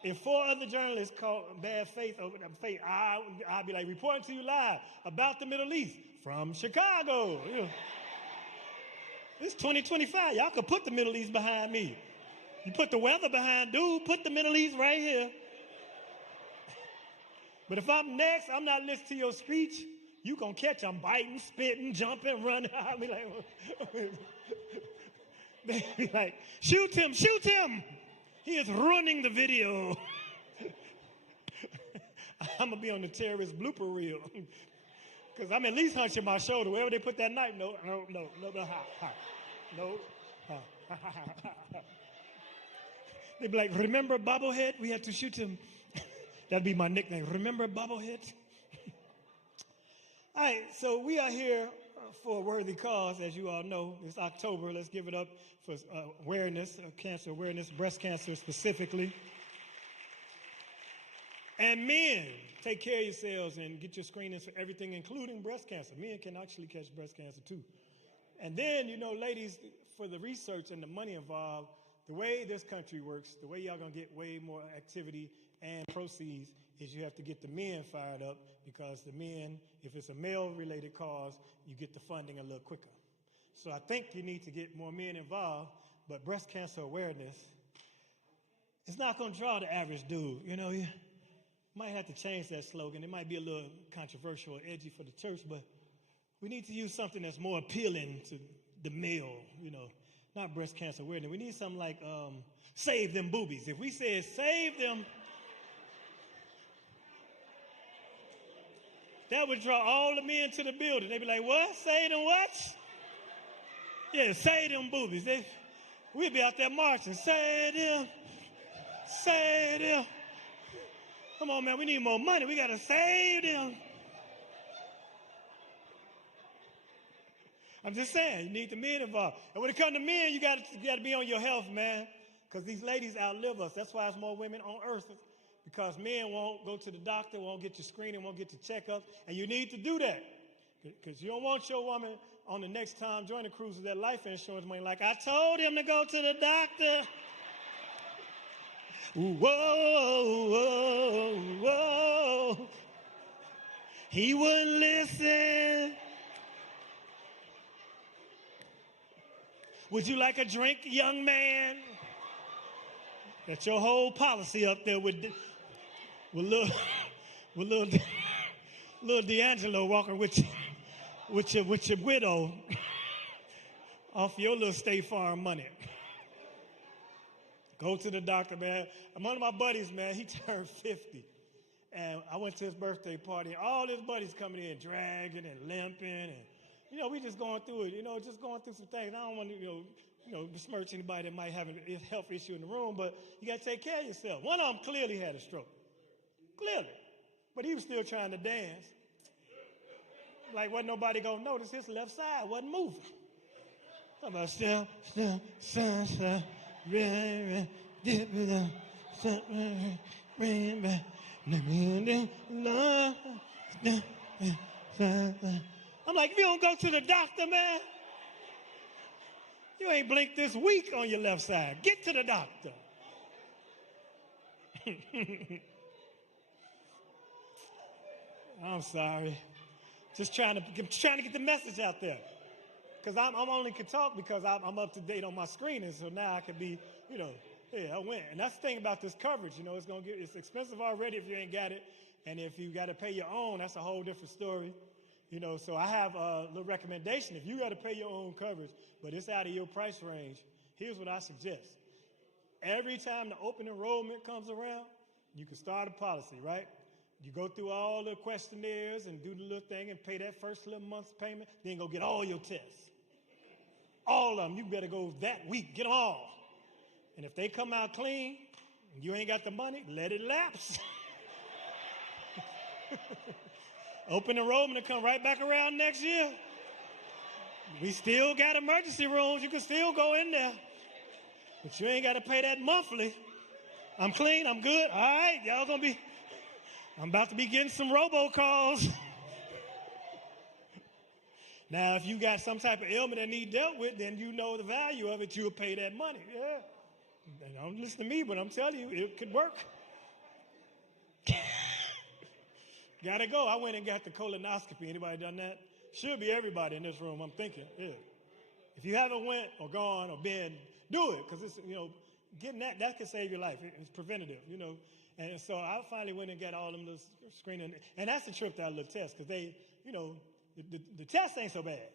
If 4 other journalists caught bad faith over that faith, I'll be like, reporting to you live about the Middle East from Chicago. It's 2025. Y'all could put the Middle East behind me. You put the weather behind, dude, put the Middle East right here. But if I'm next, I'm not listening to your speech. You gonna catch I'm biting, spitting, jumping, running. I'll be like, shoot him. He is ruining the video. I'm gonna be on the terrorist blooper reel. Because I'm at least hunching my shoulder. Wherever they put that knife, no. They'd be like, remember Bobblehead? We had to shoot him. That'd be my nickname. Remember Bobblehead? All right, so we are here for a worthy cause, as you all know. It's October. Let's give it up for awareness, cancer awareness, breast cancer specifically. And men, take care of yourselves and get your screenings for everything, including breast cancer. Men can actually catch breast cancer too. And then, ladies, for the research and the money involved, the way this country works, the way y'all gonna get way more activity and proceeds is you have to get the men fired up, because the men, if it's a male-related cause, you get the funding a little quicker. So I think you need to get more men involved, but breast cancer awareness, it's not gonna draw the average dude. You might have to change that slogan. It might be a little controversial or edgy for the church, but we need to use something that's more appealing to the male, not breast cancer awareness. We need something like save them boobies. If we said save them, that would draw all the men to the building. They'd be like, what? Save them what? Yeah, save them boobies. We'd be out there marching. Save them. Save them. Come on, man, we need more money. We got to save them. I'm just saying, you need the men involved. And when it comes to men, you got to be on your health, man, because these ladies outlive us. That's why there's more women on earth, because men won't go to the doctor, won't get your screening, won't get your checkups, and you need to do that, because you don't want your woman on the next time join the cruise with that life insurance money like, I told him to go to the doctor. Whoa, whoa, whoa. He wouldn't listen. Would you like a drink, young man? That's your whole policy up there with little D'Angelo walking with your widow off your little State Farm money. Go to the doctor, man. One of my buddies, man, he turned 50. And I went to his birthday party. All his buddies coming in, dragging and limping. And, we just going through it, just going through some things. I don't want to, besmirch anybody that might have a health issue in the room, but you got to take care of yourself. One of them clearly had a stroke. Clearly. But he was still trying to dance. Like, wasn't nobody going to notice his left side wasn't moving. Talking about still, sunshine. I'm like, if you don't go to the doctor, man, you ain't blinked this week on your left side. Get to the doctor. I'm sorry. Just trying to get the message out there. Because I'm only can talk because I'm up to date on my screening, so now I can be, I went. And that's the thing about this coverage, it's expensive already if you ain't got it, and if you got to pay your own, that's a whole different story, So I have a little recommendation. If you got to pay your own coverage, but it's out of your price range, here's what I suggest. Every time the open enrollment comes around, you can start a policy, right? You go through all the questionnaires and do the little thing and pay that first little month's payment, then go get all your tests. All of them. You better go that week. Get them all. And if they come out clean and you ain't got the money, let it lapse. Open enrollment to come right back around next year. We still got emergency rooms. You can still go in there. But you ain't got to pay that monthly. I'm clean. I'm good. All right. Y'all going to be... I'm about to be getting some robocalls. Now, if you got some type of ailment that need dealt with, then you know the value of it. You'll pay that money. Yeah. Don't listen to me, but I'm telling you, it could work. Gotta go. I went and got the colonoscopy. Anybody done that? Should be everybody in this room, I'm thinking. Yeah. If you haven't went or gone or been, do it, because it's, getting that can save your life. It's preventative, And so I finally went and got all them little screening. And that's the trip that I look test, because they, the test ain't so bad,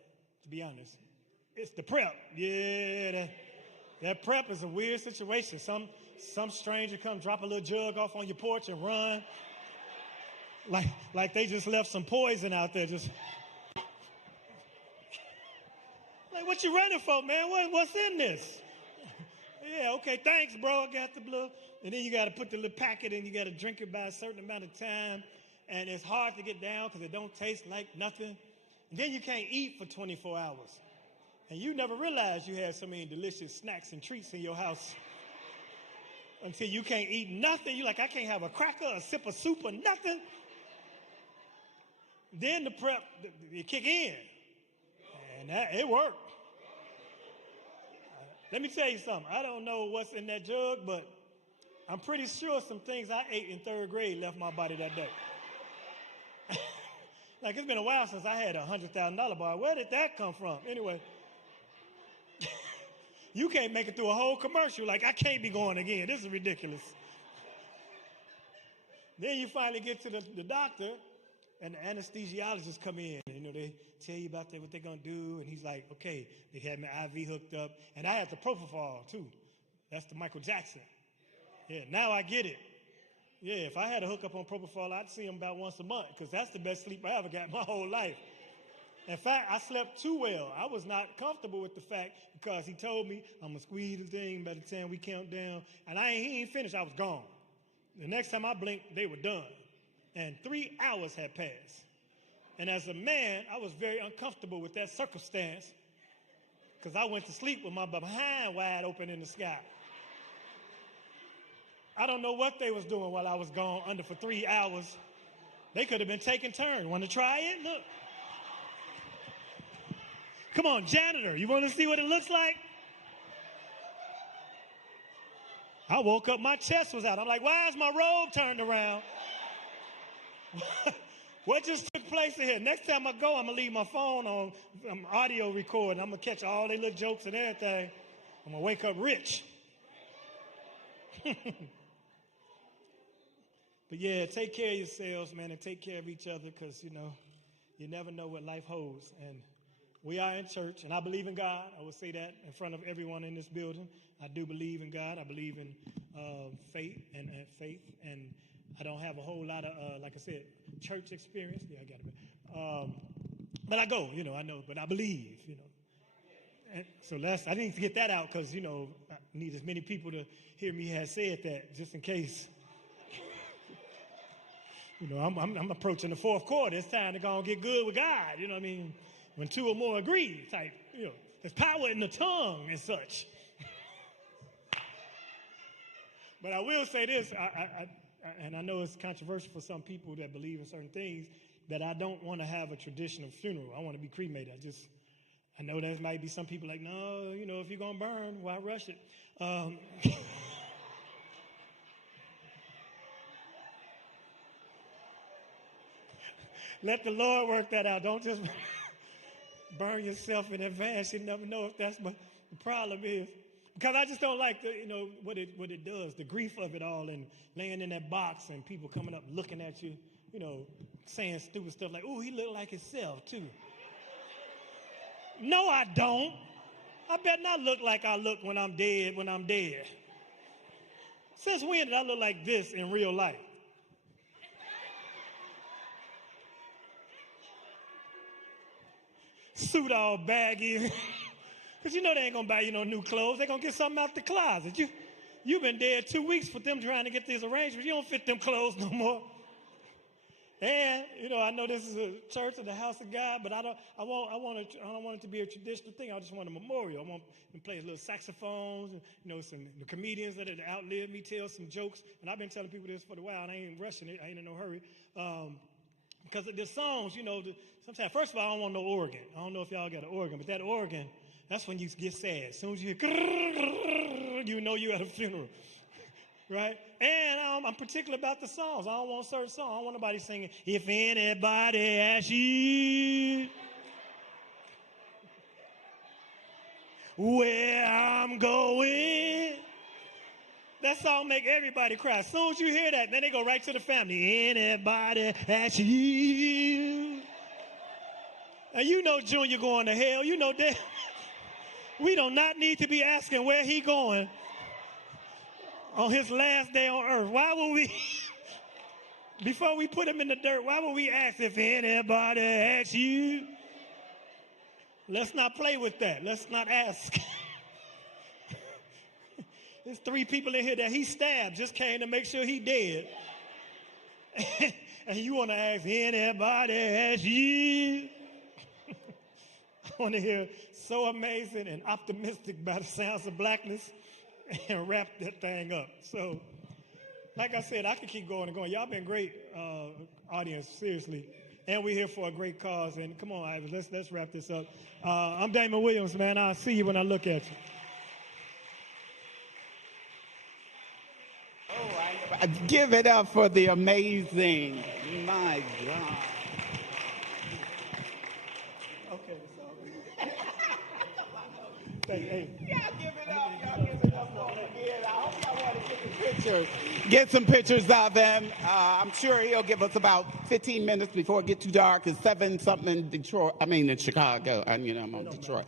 to be honest. It's the prep. Yeah, that prep is a weird situation. Some stranger come drop a little jug off on your porch and run. Like they just left some poison out there. Just like, what you running for, man? What's in this? Yeah, okay, thanks, bro. I got the blue. And then you got to put the little packet in. You got to drink it by a certain amount of time. And it's hard to get down because it don't taste like nothing. And then you can't eat for 24 hours. And you never realized you had so many delicious snacks and treats in your house until you can't eat nothing. You're like, I can't have a cracker, a sip of soup, or nothing. Then the prep, it kick in. And it worked. Let me tell you something. I don't know what's in that jug, but I'm pretty sure some things I ate in 3rd grade left my body that day. Like, it's been a while since I had a $100,000 bar. Where did that come from? Anyway, you can't make it through a whole commercial. Like, I can't be going again. This is ridiculous. Then you finally get to the doctor, and the anesthesiologist come in. They tell you about what they're going to do. And he's like, okay, they had my IV hooked up. And I had the propofol, too. That's the Michael Jackson. Yeah, now I get it. Yeah, if I had a hookup on propofol, I'd see him about once a month because that's the best sleep I ever got my whole life. In fact, I slept too well. I was not comfortable with the fact because he told me I'm going to squeeze the thing by the time we count down. And he ain't finished. I was gone. The next time I blinked, they were done. And 3 hours had passed. And as a man, I was very uncomfortable with that circumstance because I went to sleep with my behind wide open in the sky. I don't know what they was doing while I was gone under for 3 hours. They could have been taking turns. Want to try it? Look. Come on, janitor. You want to see what it looks like? I woke up, my chest was out. I'm like, why is my robe turned around? What just took place in here? Next time I go, I'm going to leave my phone on audio recording. I'm going to catch all their little jokes and everything. I'm going to wake up rich. But yeah, take care of yourselves, man, and take care of each other because, you never know what life holds. And we are in church, and I believe in God. I will say that in front of everyone in this building. I do believe in God. I believe in faith, and I don't have a whole lot of, like I said, church experience. Yeah, I got it. But I go, I know, but I believe, And so I need to get that out because, I need as many people to hear me have said that just in case. I'm approaching the 4th quarter. It's time to go and get good with God. You know what I mean? When 2 or more agree, type, there's power in the tongue and such. But I will say this, and I know it's controversial for some people that believe in certain things, that I don't want to have a traditional funeral. I want to be cremated. I know there might be some people like, no, if you're going to burn, why rush it? Let the Lord work that out. Don't just burn yourself in advance. You never know if that's what the problem is. Because I just don't like what it does, the grief of it all, and laying in that box and people coming up looking at you, saying stupid stuff like, "Oh, he looked like himself too." No, I don't. I better not look like I look when I'm dead. Since when did I look like this in real life? Suit all baggy. Because they ain't going to buy you no new clothes. They're going to get something out the closet. You've been dead 2 weeks for them trying to get these arrangements. You don't fit them clothes no more. And, I know this is a church of the house of God, but I don't want it to be a traditional thing. I just want a memorial. I want to play little saxophones, and, some the comedians that have outlived me tell some jokes. And I've been telling people this for a while, and I ain't rushing it. I ain't in no hurry. Because the songs, sometimes, first of all, I don't want no organ. I don't know if y'all got an organ, but that organ, that's when you get sad. As soon as you hear, you know you're at a funeral, right? And I'm particular about the songs. I don't want certain songs. I don't want nobody singing, "If anybody asks you where I'm going." That song make everybody cry. As soon as you hear that, then they go right to the family. "Anybody asks you?" And Junior going to hell. That. We do not need to be asking where he going on his last day on earth. Why would we, before we put him in the dirt, why would we ask if anybody asks you? Let's not play with that. Let's not ask. There's 3 people in here that he stabbed, just came to make sure he dead. And you want to ask anybody as you? I want to hear so amazing and optimistic by the sounds of blackness and wrap that thing up. So, like I said, I could keep going and going. Y'all been great, audience, seriously. And we're here for a great cause. And come on, Ivy, let's wrap this up. I'm Damon Williams, man. I'll see you when I look at you. Oh, give it up for the amazing, my God. Okay, so. Hey. Y'all give it up. Y'all give it up for him again. I hope y'all want to get some pictures. Get some pictures of him. I'm sure he'll give us about 15 minutes before it gets too dark. It's 7-something in Detroit. I mean, in Chicago. I'm on Detroit.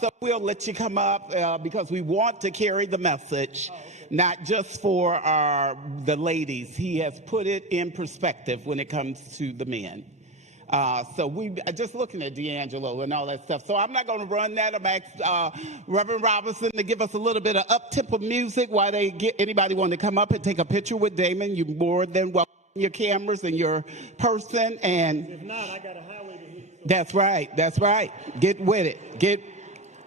So we'll let you come up because we want to carry the message, not just for the ladies. He has put it in perspective when it comes to the men. So we just looking at D'Angelo and all that stuff. So I'm not going to run that. I'm asked Reverend Robinson to give us a little bit of up-tempo music while they get anybody want to come up and take a picture with Damon. You're more than welcome your cameras and your person. And if not, I got a highway to hit. So. That's right. That's right. Get with it. Get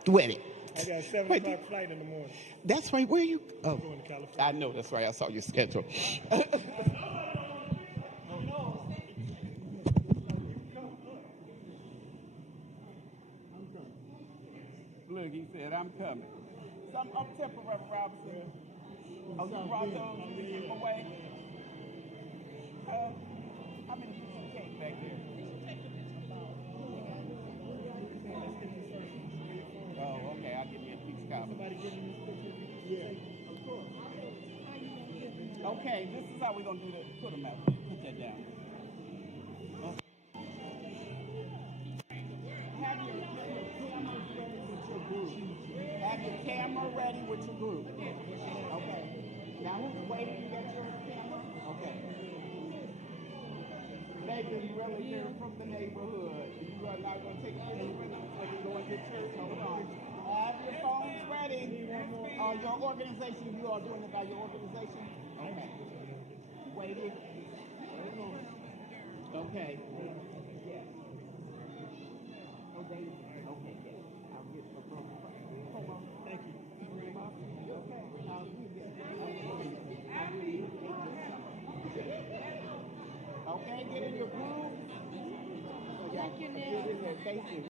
with it. I got a 7 o'clock flight in the morning. That's right. Where are you? Oh, I'm going to California. I know. That's right. I saw your schedule. Look, he said, I'm coming. Some up-tempo, Reverend Robinson. Oh, you brought those away? How many pieces of cake back there? Oh, okay. I'll give you a piece copy. Somebody give me this picture? Yeah. Of course. Okay, this is how we're going to do this. Put them out. Put that down. Have your camera ready with your group. Okay. Now who's waiting to get your camera? Okay. They've been really here from the neighborhood. You are not going to take a picture with them so you go into church. Hold on. Have your phones ready. Your organization, you are doing it by your organization? Okay. Waiting. Okay. Yes. Okay. Okay. I'll get the phone. Thank you. Okay, get in your groove. Thank you, Nick. Thank you.